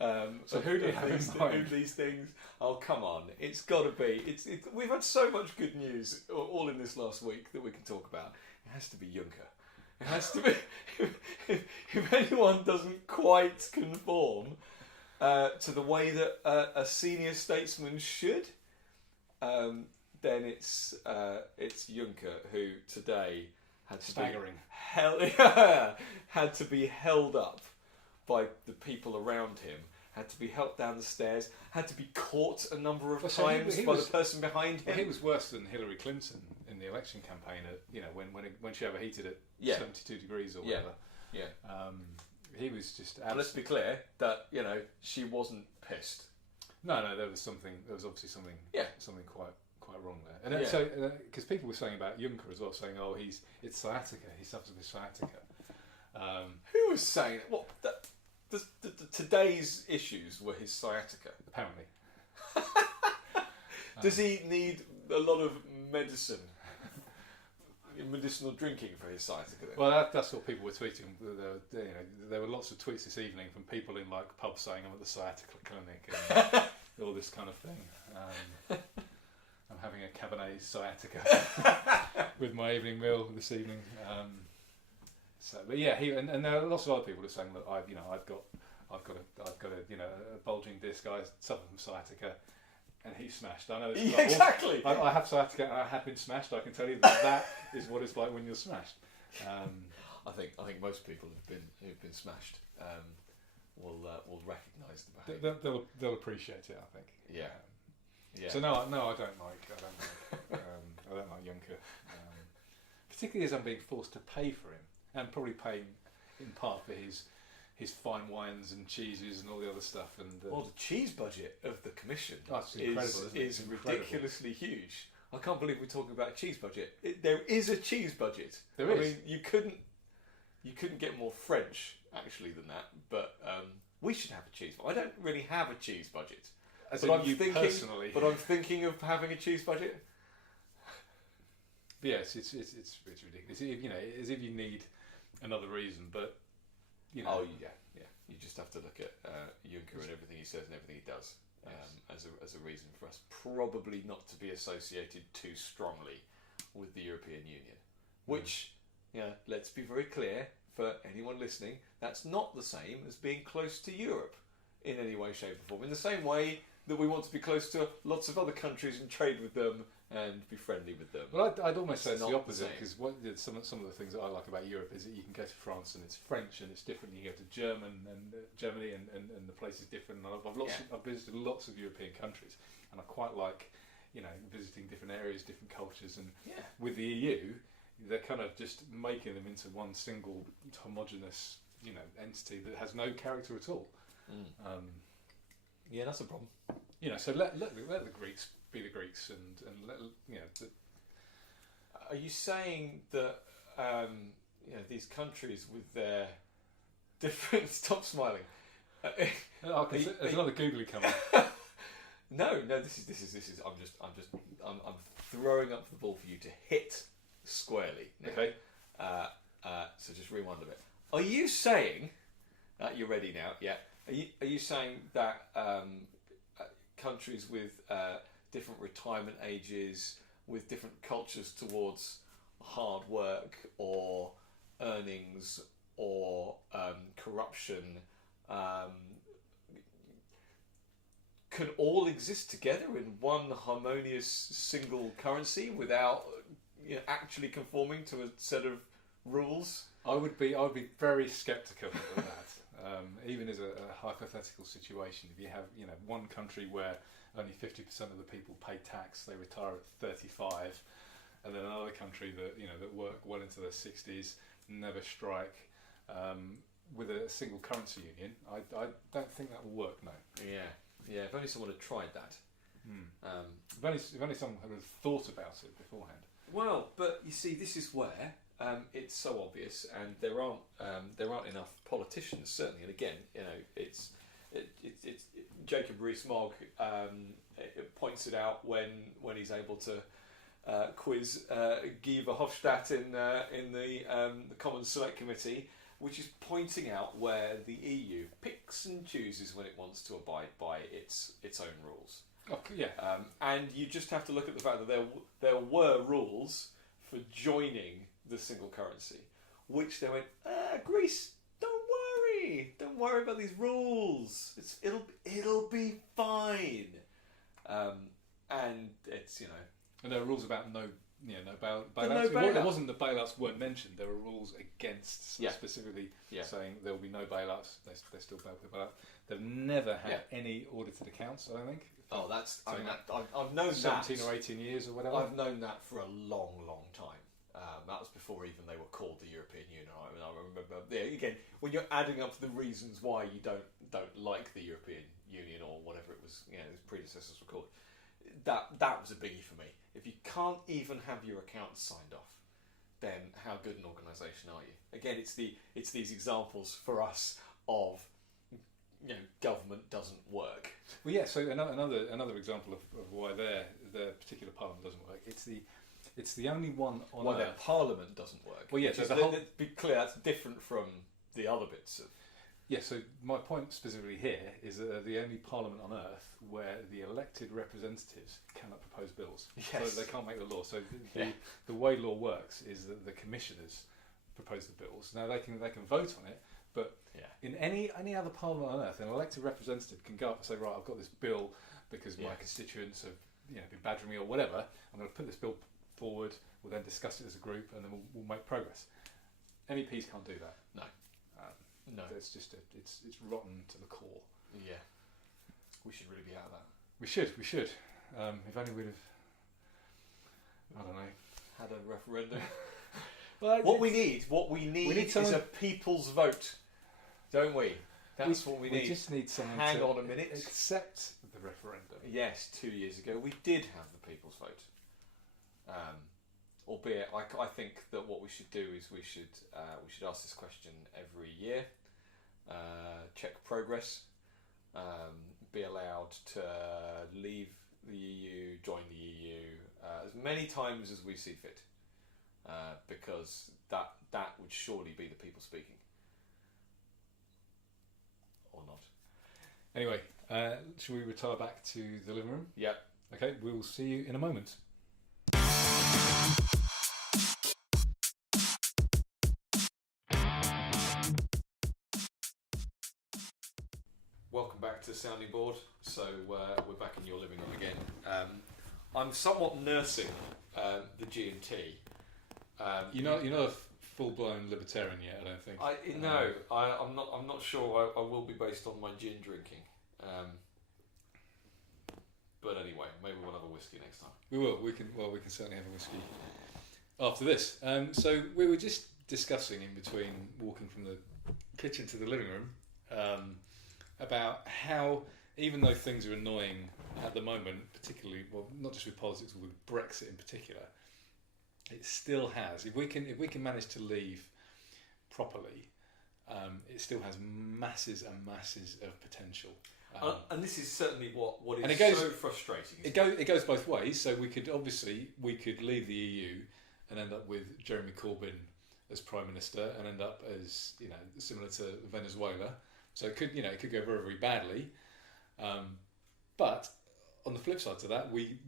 So who do you have in mind? These things? Oh, come on! It's got to be. We've had so much good news all in this last week that we can talk about. It has to be Juncker. It has to be. If anyone doesn't quite conform to the way that a senior statesman should, then it's Juncker who today had to Staggering. had to be held up by the people around him. Had to be helped down the stairs. Had to be caught a number of times by the person behind him. Well, he was worse than Hillary Clinton in the election campaign. When she overheated at 72 degrees or whatever. Yeah. He was just. And let's be clear that she wasn't pissed. No, there was something. There was obviously something. Yeah. Something quite wrong there. And then, so because people were saying about Juncker as well, saying, "Oh, it's sciatica. He suffers with sciatica." Who was saying it? What? Today's issues were his sciatica. Apparently. Does he need a lot of medicinal drinking for his sciatica? Then? Well, that's what people were tweeting. There were lots of tweets this evening from people in like pubs saying, "I'm at the sciatica clinic," and all this kind of thing. I'm having a Cabernet sciatica with my evening meal this evening. But yeah, and there are lots of other people who are saying that I've got a bulging disc. I suffer from sciatica, and he's smashed. I know it's exactly. I have sciatica and I have been smashed. I can tell you that is what it's like when you're smashed. I think most people who've been smashed will recognise the behaviour. They'll appreciate it. I think. Yeah. Yeah. So no, I don't like Juncker, particularly as I'm being forced to pay for him, and probably paying in part for his fine wines and cheeses and all the other stuff. And the cheese budget of the Commission is ridiculously huge. I can't believe we're talking about a cheese budget. There is a cheese budget. There is. I mean, you couldn't get more French actually than that. But we should have a cheese. I don't really have a cheese budget. But I'm thinking of having a cheese budget. Yes, it's ridiculous. As if you need another reason, but Oh yeah. You just have to look at Juncker and everything he says and everything he does as a reason for us probably not to be associated too strongly with the European Union. Which, let's be very clear for anyone listening, that's not the same as being close to Europe in any way, shape, or form. In the same way that we want to be close to lots of other countries and trade with them and be friendly with them. Well, I'd almost say it's the not opposite, the because some of the things that I like about Europe is that you can go to France and it's French and it's different. You go to Germany and the place is different. And I've visited lots of European countries, and I quite like visiting different areas, different cultures. And with the EU, they're kind of just making them into one single homogenous entity that has no character at all. Yeah, that's a problem. So let the Greeks be the Greeks, and let Are you saying that these countries with their different? Stop smiling. There's another googly coming. No. This is. I'm throwing up the ball for you to hit squarely. saying? You're ready now, yeah. Are you saying that countries with different retirement ages, with different cultures towards hard work or earnings or corruption can all exist together in one harmonious single currency without actually conforming to a set of rules? I would be very sceptical of that. Even as a hypothetical situation, if you have one country where only 50% of the people pay tax, they retire at 35, and then another country that work well into their 60s, never strike, with a single currency union, I don't think that will work. No. Yeah. If only someone had tried that. If only someone had thought about it beforehand. Well, but you see, this is where it's so obvious, and there aren't enough politicians, certainly. And again, it's Jacob Rees-Mogg points it out when he's able to quiz Guy Verhofstadt in the Common Select Committee, which is pointing out where the EU picks and chooses when it wants to abide by its own rules. Okay, yeah. And you just have to look at the fact that there were rules for joining the single currency, which they went, Greece, don't worry about these rules. It'll be fine. And it's And there are rules about no bailouts. No bailout. It wasn't that bailouts weren't mentioned. There were rules against specifically saying there will be no bailouts. They still bail people out. They've never had any audited accounts, I don't think. Oh, I've known 17 that. or 18 years or whatever. I've known that for a long, long time. That was before even they were called the European Union. I remember. Again, when you're adding up the reasons why you don't like the European Union or whatever it was, his predecessors were called, that was a biggie for me. If you can't even have your accounts signed off, then how good an organisation are you? Again, it's these examples for us of government doesn't work. Well, yeah. So another example of why their particular parliament doesn't work. It's the only one on why Earth. their parliament doesn't work. Well, yeah. So let's be clear, that's different from the other bits of. Yeah, so my point specifically here is that they're the only parliament on earth where the elected representatives cannot propose bills. Yes. So they can't make the law. So the way law works is that the commissioners propose the bills. Now they can vote on it, but in any other parliament on earth, an elected representative can go up and say, right, I've got this bill because my constituents have been badgering me or whatever. I'm going to put this bill forward. We'll then discuss it as a group, and then we'll make progress. MEPs can't do that. No. No, it's just it's rotten to the core. Yeah, we should really be out of that. We should. If only we'd have. I don't know. Had a referendum. Well, what we need is a people's vote, don't we? That's what we need. We just need someone Hang to on a minute. accept the referendum. Yes, 2 years ago we did have the people's vote. Albeit, I think that what we should do is we should ask this question every year, check progress, be allowed to leave the EU, join the EU as many times as we see fit, because that would surely be the people speaking, or not. Anyway, shall we retire back to the living room? Yep. Okay, we will see you in a moment. Welcome back to Sounding Board. So we're back in your living room again. I'm somewhat nursing the G&T. You're not a full-blown libertarian yet, I don't think. I'm not. I'm not sure. I will be based on my gin drinking. But anyway, maybe we'll have a whiskey next time. We will. We can certainly have a whiskey after this. So we were just discussing in between walking from the kitchen to the living room about how, even though things are annoying at the moment, particularly, well, not just with politics, but with Brexit in particular, it still has. If we can manage to leave properly, it still has masses and masses of potential. And this is certainly what is so frustrating. It goes both ways. So we could leave the EU and end up with Jeremy Corbyn as Prime Minister and end up as, similar to Venezuela. So it could go very, very badly. But on the flip side to that, we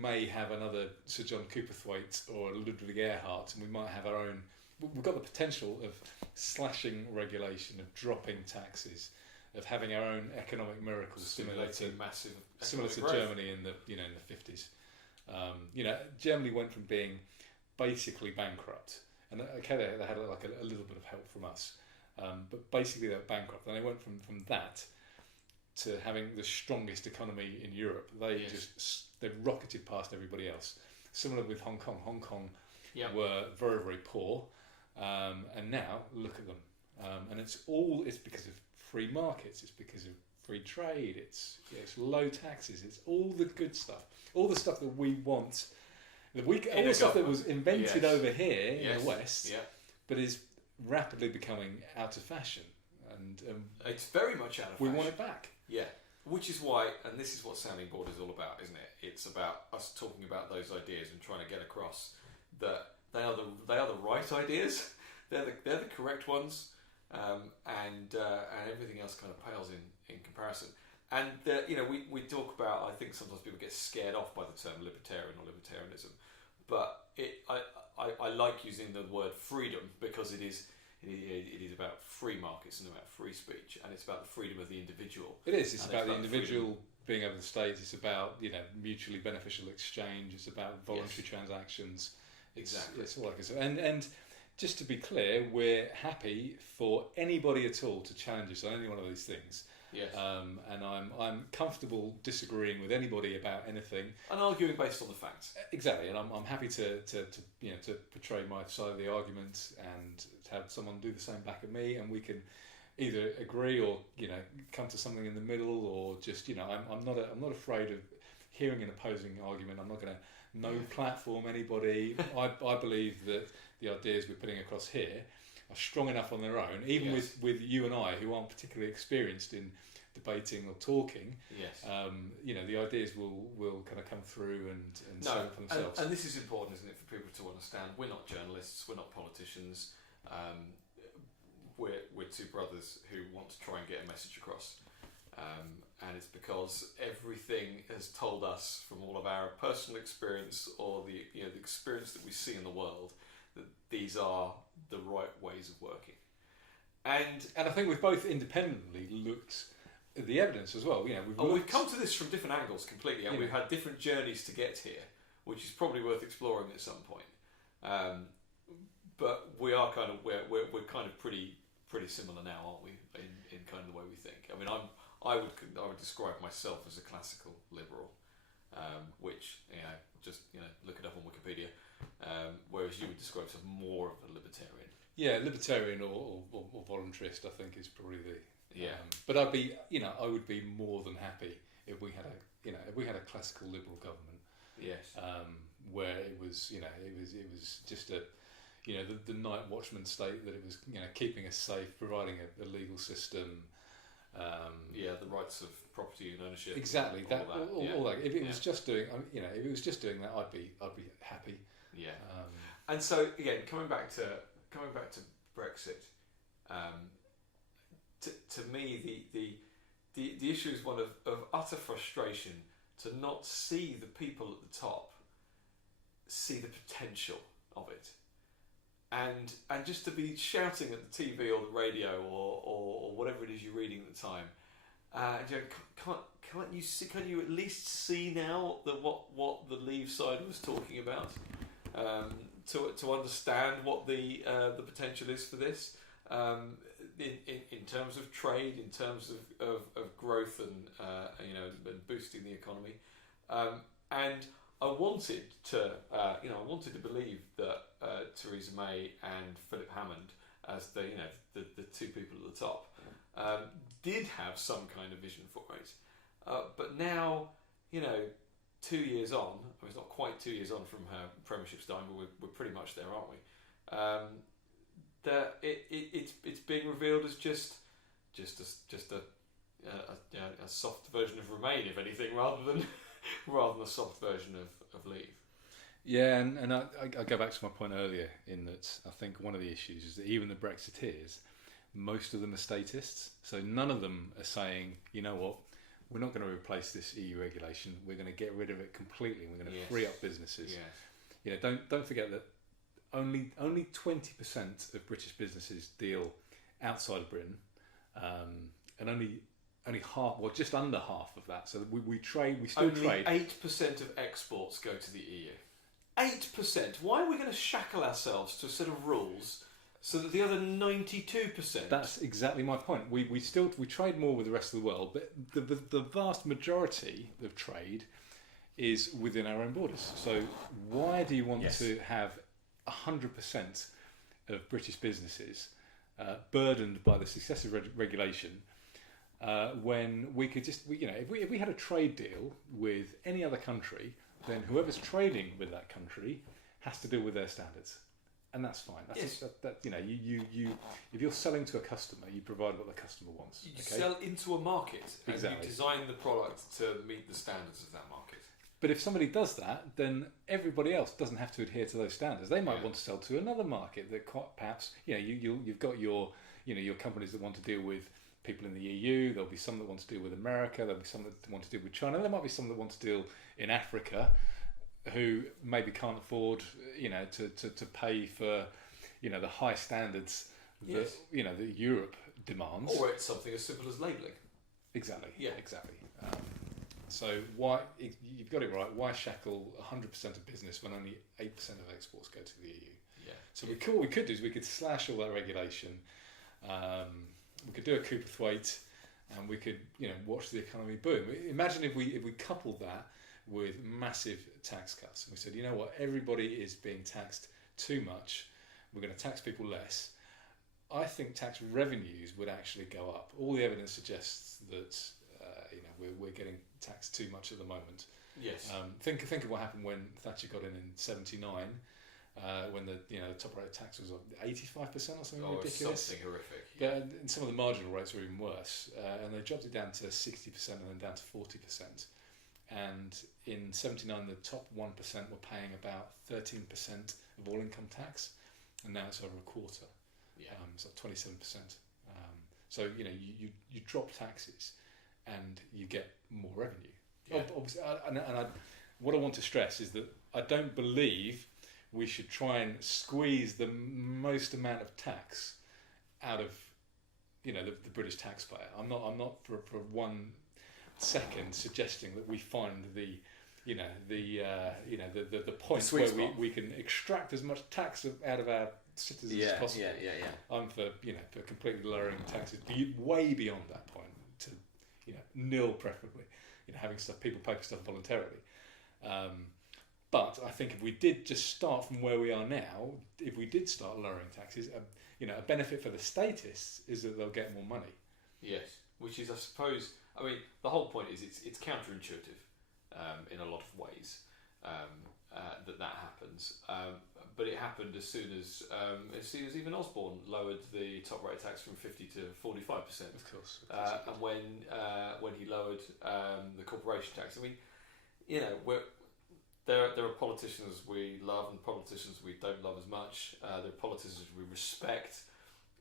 may have another Sir John Cooperthwaite or Ludwig Erhard, and we might have our own. We've got the potential of slashing regulation, of dropping taxes, of having our own economic miracles, similar to growth. Germany in the in the 50s. Germany went from being basically bankrupt, and okay, they had like a little bit of help from us, but basically they were bankrupt, and they went from that to having the strongest economy in Europe. They rocketed past everybody else. Similar with Hong Kong. Hong Kong were very, very poor, and now look at them. And it's because of free markets. It's because of free trade. It's low taxes. It's all the good stuff. All the stuff that we want. All the stuff that was invented over here in the West, but is rapidly becoming out of fashion. And it's very much out of fashion. We want it back. Yeah, which is why, and this is what Sounding Board is all about, isn't it? It's about us talking about those ideas and trying to get across that they are the right ideas. They're the correct ones, and everything else kind of pales in comparison. And we talk about. I think sometimes people get scared off by the term libertarian or libertarianism, but I like using the word freedom because it is about free markets and about free speech, and it's about the freedom of the individual. It is. It's about the individual being over the states. It's about mutually beneficial exchange. It's about voluntary transactions. Exactly. It's all like I and just to be clear, we're happy for anybody at all to challenge us on any one of these things. Yes. And I'm comfortable disagreeing with anybody about anything and arguing based on the facts. Exactly, and I'm happy to portray my side of the argument and have someone do the same back at me, and we can either agree or come to something in the middle, or just I'm not afraid of hearing an opposing argument. I'm not going to platform anybody. I believe that the ideas we're putting across here are strong enough on their own, even with you and I, who aren't particularly experienced in debating or talking. Yes. The ideas will kind of come through and stand for themselves. And this is important, isn't it, for people to understand? We're not journalists. We're not politicians. We're two brothers who want to try and get a message across. And it's because everything has told us from all of our personal experience or the experience that we see in the world that these are the right ways of working. And I think we've both independently looked at the evidence as well. We've come to this from different angles completely, and we've had different journeys to get here, which is probably worth exploring at some point. But we are we're kind of pretty similar now, aren't we? In kind of the way we think. I mean, I would describe myself as a classical liberal, which just look it up on Wikipedia. Whereas you would describe yourself more of a libertarian. Yeah, libertarian or voluntarist, I think, is probably the. But I would be more than happy if we had a classical liberal government. Yes. Where it was just a. The night watchman state that it was keeping us safe, providing a legal system. The rights of property and ownership. Exactly. All that. If it was just doing, if it was just doing that, I'd be happy. Yeah. And so again, coming back to Brexit, to me the issue is one of utter frustration to not see the people at the top see the potential of it. And just to be shouting at the TV or the radio or whatever it is you're reading at the time, can't you see? Can you at least see now that what the Leave side was talking about, to understand what the potential is for this, in terms of trade, in terms of growth and boosting the economy, and I wanted to believe that Theresa May and Philip Hammond, as the two people at the top, did have some kind of vision for it. But now, 2 years on, it's not quite 2 years on from her premiership's time, but we're pretty much there, aren't we? That it's being revealed as just a soft version of Remain, if anything, rather than a soft version of Leave. Yeah, and I go back to my point earlier in that I think one of the issues is that even the Brexiteers, most of them are statists. So none of them are saying, you know what, we're not going to replace this EU regulation. We're going to get rid of it completely. We're going to free up businesses. You know, don't forget that only 20% of British businesses deal outside of Britain, and only half, well, just under half of that. So we trade. We still trade. 8% of exports go to the EU. 8%. Why are we going to shackle ourselves to a set of rules so that the other 92%? That's exactly my point. We trade more with the rest of the world, but the vast majority of trade is within our own borders. So why do you want to have 100% of British businesses burdened by the successive regulation when we could just, if we had a trade deal with any other country, then whoever's trading with that country has to deal with their standards, and that's fine. That's if you're selling to a customer, you provide what the customer wants. You sell into a market, and Exactly. you design the product to meet the standards of that market. But if somebody does that, then everybody else doesn't have to adhere to those standards. They might want to sell to another market that perhaps you've got your companies that want to deal with people in the EU. There'll be some that want to deal with America. There'll be some that want to deal with China. There might be some that want to deal in Africa, who maybe can't afford to pay for the high standards that that Europe demands. Or it's something as simple as labelling. Exactly. Yeah. Exactly. So why, you've got it right, why shackle 100% of business when only 8% of exports go to the EU? Yeah. So what we could do is we could slash all that regulation. We could do a Cooper-Thwaite, and we could watch the economy boom. Imagine if we coupled that with massive tax cuts. And we said, you know what, everybody is being taxed too much. We're going to tax people less. I think tax revenues would actually go up. All the evidence suggests that we're getting taxed too much at the moment. Yes. Think of what happened when Thatcher got in '79, when the top rate of tax was 85% or something ridiculous. Something horrific. Yeah. And some of the marginal rates were even worse, and they dropped it down to 60% and then down to 40%. And in '79, the top 1% were paying about 13% of all income tax, and now it's over a quarter. Yeah. So 27%. So you drop taxes, and you get more revenue. Yeah. Obviously, what I want to stress is that I don't believe we should try and squeeze the most amount of tax out of the British taxpayer. I'm not for 1 second suggesting that we find the point where we can extract as much tax out of our citizens as possible. Yeah. I'm for completely lowering taxes way beyond that point to nil, preferably. Having people pay for stuff voluntarily. But I think if we did just start from where we are now, if we did start lowering taxes, a benefit for the statists is that they'll get more money. Yes, which is, I suppose, the whole point is it's counterintuitive in a lot of ways that happens. But it happened as soon as even Osborne lowered the top rate tax from 50 to 45%. Of course. And when he lowered the corporation tax, there are politicians we love and politicians we don't love as much. There are politicians we respect.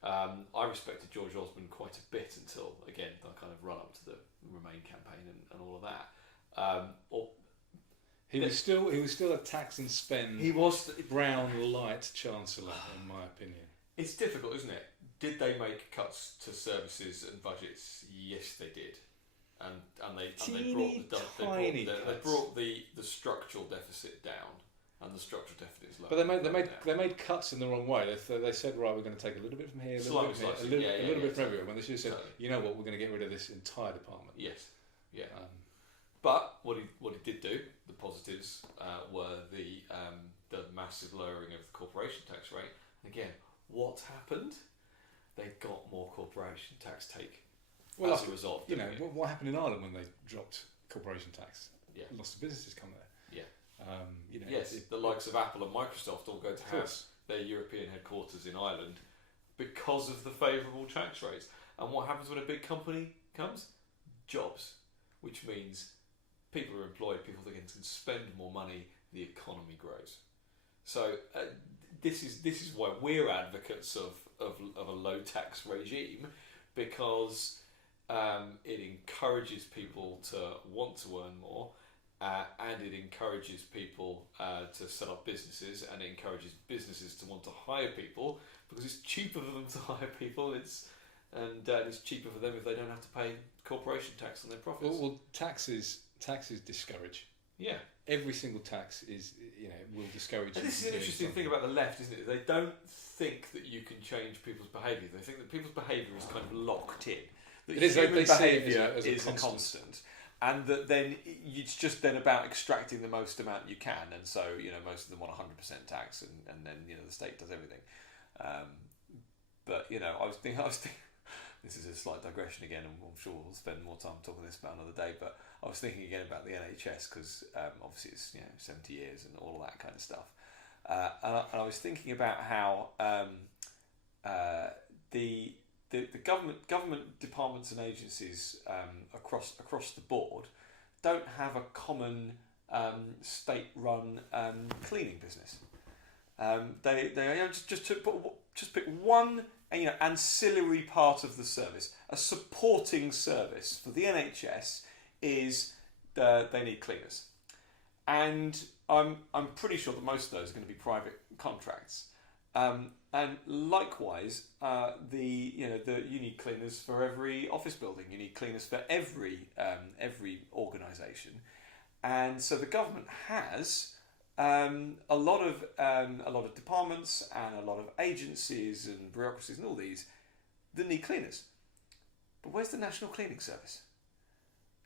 I respected George Osborne quite a bit until, again, the kind of run up to the Remain campaign and all of that. He was still a tax and spend. He was brown light chancellor, in my opinion. It's difficult, isn't it? Did they make cuts to services and budgets? Yes, they did, and they brought the structural deficit down, and the structural deficit is low. But they made cuts in the wrong way. They said, right, we're going to take a little bit from here, a little bit from everywhere. When they should have said, you know what, we're going to get rid of this entire department. Yes, yeah. But what he did do, the positives were the massive lowering of the corporation tax rate. And again, what happened? They got more corporation tax take as a result. What happened in Ireland when they dropped corporation tax? Yeah, lots of businesses come there. Yeah. Yes, the likes of Apple and Microsoft all go to have their European headquarters in Ireland because of the favourable tax rates. And what happens when a big company comes? Jobs, which means people are employed, people that can spend more money, the economy grows. So this is why we're advocates of a low tax regime, because it encourages people to want to earn more, and it encourages people to set up businesses, and it encourages businesses to want to hire people because it's cheaper for them to hire people. It's cheaper for them if they don't have to pay corporation tax on their profits. Well, taxes discourage. Yeah. Every single tax will discourage. And this is an interesting thing about the left, isn't it? They don't think that you can change people's behaviour. They think that people's behaviour is kind of locked in. That human behaviour is a constant. And that then it's just then about extracting the most amount you can. And so, most of them want 100% tax, and then, the state does everything. But, I was thinking, this is a slight digression again, and I'm sure we'll spend more time talking this about another day, but I was thinking again about the NHS, because obviously it's 70 years and all of that kind of stuff. And I was thinking about how the government departments and agencies across the board don't have a common state-run cleaning business. They just pick one ancillary part of the service. A supporting service for the NHS is they need cleaners, and I'm pretty sure that most of those are going to be private contracts. And likewise, you need cleaners for every office building. You need cleaners for every organisation, and so the government has a lot of departments and a lot of agencies and bureaucracies and all these that need cleaners. But where's the National Cleaning Service?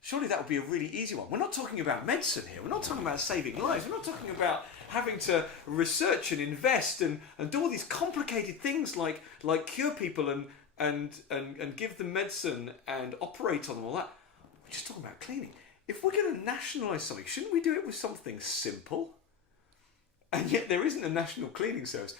Surely that would be a really easy one. We're not talking about medicine here. We're not talking about saving lives. We're not talking about having to research and invest and do all these complicated things like cure people and give them medicine and operate on them, all that. We're just talking about cleaning. If we're going to nationalise something, shouldn't we do it with something simple? And yet there isn't a national cleaning service.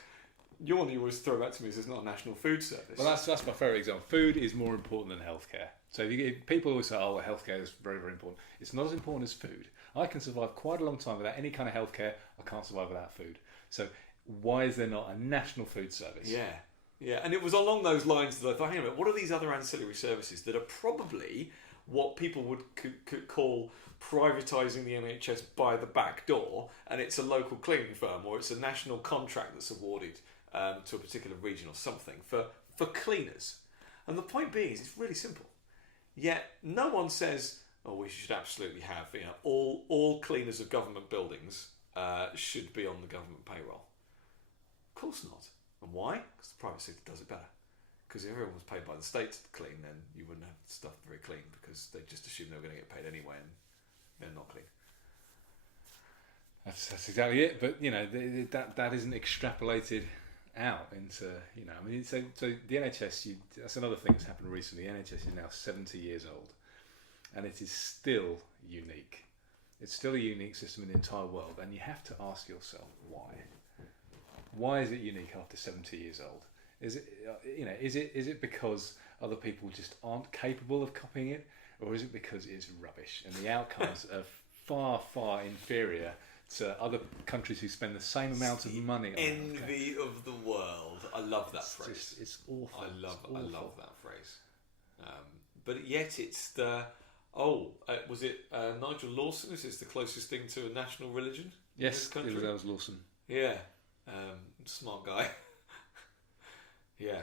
You always throw back to me as there's not a national food service. Well, that's my favourite example. Food is more important than healthcare. So if people always say, "Oh, well, healthcare is very, very important." It's not as important as food. I can survive quite a long time without any kind of healthcare. I can't survive without food. So why is there not a national food service? Yeah. And it was along those lines that I thought, hang on a minute, what are these other ancillary services that are probably what people could call privatising the NHS by the back door, and it's a local cleaning firm or it's a national contract that's awarded to a particular region or something for cleaners. And the point being is it's really simple. Yet no one says, "Oh, we should absolutely have all cleaners of government buildings should be on the government payroll." Of course not. And why? Because the private sector does it better. Because if everyone was paid by the state to clean, then you wouldn't have stuff very clean, because they just assume they were going to get paid anyway, and they're not clean. That's exactly it. But that isn't extrapolated out into So the NHS. That's another thing that's happened recently. The NHS is now 70 years old, and it is still unique. It's still a unique system in the entire world, and you have to ask yourself why. Why is it unique after 70 years old? Is it because other people just aren't capable of copying it, or is it because it's rubbish and the outcomes are far, far inferior to other countries who spend the same amount of money on envy of the world? I love that phrase. It's awful. I love that phrase. But yet it's the was it Nigel Lawson? Is this the closest thing to a national religion? Yes, that was Lawson. Yeah, smart guy. Yeah,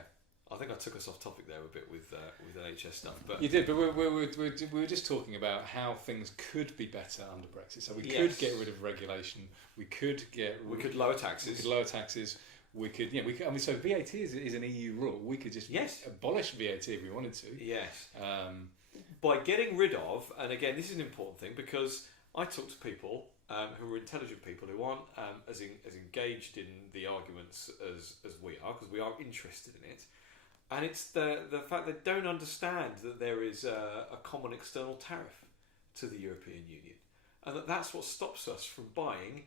I think I took us off topic there a bit with NHS stuff. But you did, but we were just talking about how things could be better under Brexit. So we could get rid of regulation. We could lower taxes. We could. I mean, so VAT is an EU rule. We could just abolish VAT if we wanted to. Yes. By getting rid of, and again, this is an important thing, because I talk to people who are intelligent people who aren't as engaged in the arguments as we are, because we are interested in it. And it's the fact they don't understand that there is a common external tariff to the European Union, and that's what stops us from buying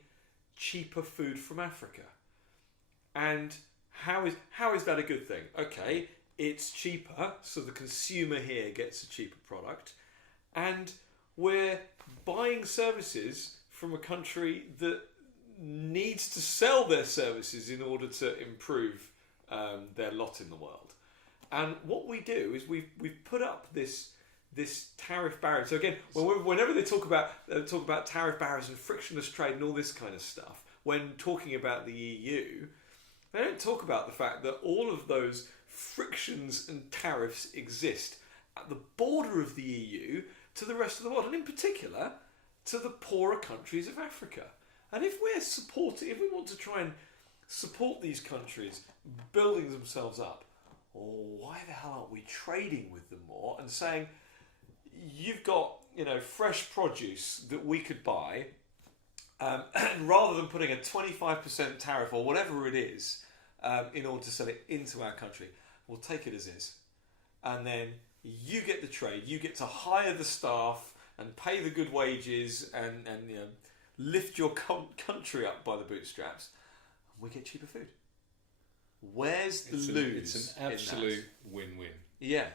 cheaper food from Africa. And how is that a good thing? Okay, it's cheaper, so the consumer here gets a cheaper product, and we're buying services from a country that needs to sell their services in order to improve their lot in the world. And what we do is we've put up this tariff barrier. So again, whenever they talk about tariff barriers and frictionless trade and all this kind of stuff, when talking about the EU, they don't talk about the fact that all of those frictions and tariffs exist at the border of the EU to the rest of the world, and in particular to the poorer countries of Africa. And if we want to try and support these countries building themselves up, why the hell aren't we trading with them more and saying, you've got fresh produce that we could buy, and rather than putting a 25% tariff or whatever it is in order to sell it into our country, we'll take it as is, and then you get the trade, you get to hire the staff and pay the good wages and lift your country up by the bootstraps, and we get cheaper food. Where's the lose? It's an absolute win-win. Yeah,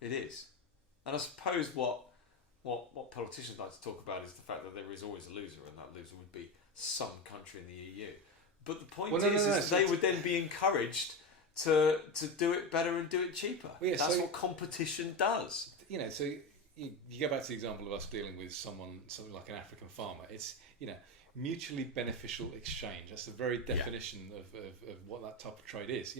it is. And I suppose what politicians like to talk about is the fact that there is always a loser, and that loser would be some country in the EU. But the point is they would then be encouraged to do it better and do it cheaper. Well, yeah, that's what competition does. So you go back to the example of us dealing with something like an African farmer. It's mutually beneficial exchange. That's the very definition of what that type of trade is.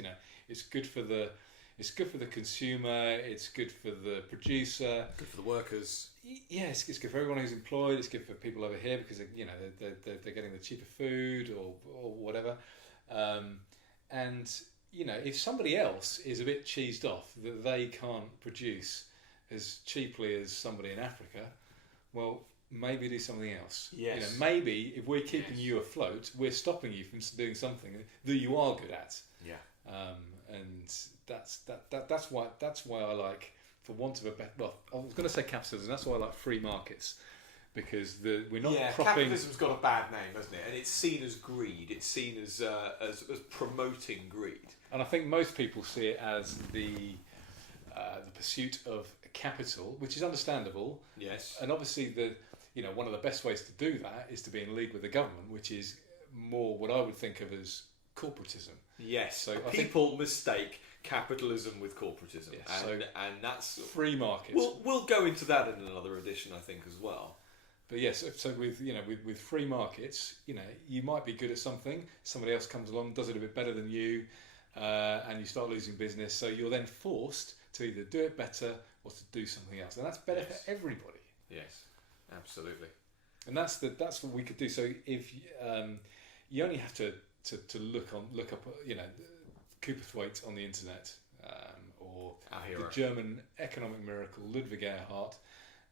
It's good for the consumer. It's good for the producer. Good for the workers. Yeah, it's good for everyone who's employed. It's good for people over here because they're getting the cheaper food or whatever. And if somebody else is a bit cheesed off that they can't produce as cheaply as somebody in Africa, well, maybe do something else. Yes. Maybe if we're keeping you afloat, we're stopping you from doing something that you are good at. Yeah. And that's why I like, for want of a better, well, I was going to say capitalism. That's why I like free markets, because we're not propping. Capitalism's got a bad name, hasn't it? And it's seen as greed. It's seen as promoting greed. And I think most people see it as the pursuit of capital, which is understandable. Yes. And obviously one of the best ways to do that is to be in league with the government, which is more what I would think of as corporatism. Yes. So people mistake capitalism with corporatism, yes, and that's free markets. We'll go into that in another edition, I think, as well. But yes, so with free markets, you might be good at something. Somebody else comes along, does it a bit better than you, and you start losing business. So you're then forced to either do it better or to do something else, and that's better for everybody. Yes, absolutely. And that's what we could do. So if you only have to look up Cooperthwaite on the internet, or the German economic miracle Ludwig Erhard,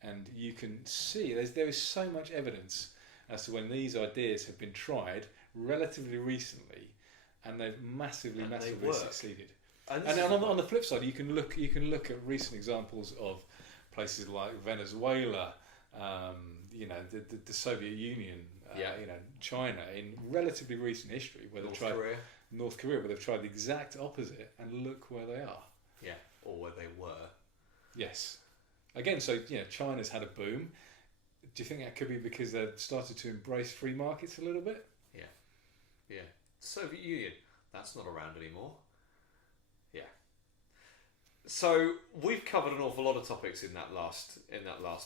and you can see there is so much evidence as to when these ideas have been tried relatively recently, and they've massively succeeded. And on the flip side, you can look at recent examples of places like Venezuela, the Soviet Union, China, in relatively recent history, where North Korea, where they've tried the exact opposite, and look where they are. Yeah, or where they were. Yes. Again, so China's had a boom. Do you think that could be because they've started to embrace free markets a little bit? Yeah. Soviet Union, that's not around anymore. Yeah. So we've covered an awful lot of topics in that last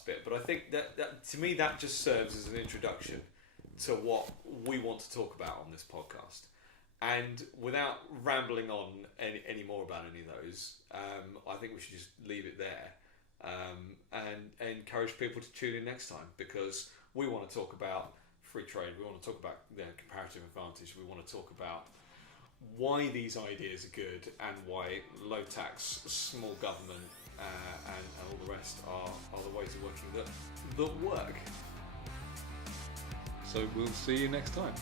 bit, but I think that to me that just serves as an introduction to what we want to talk about on this podcast. And without rambling on any more about any of those, I think we should just leave it there, and encourage people to tune in next time, because we want to talk about free trade. We want to talk about comparative advantage. We want to talk about why these ideas are good and why low tax, small government, and all the rest are the ways of working that work. So we'll see you next time.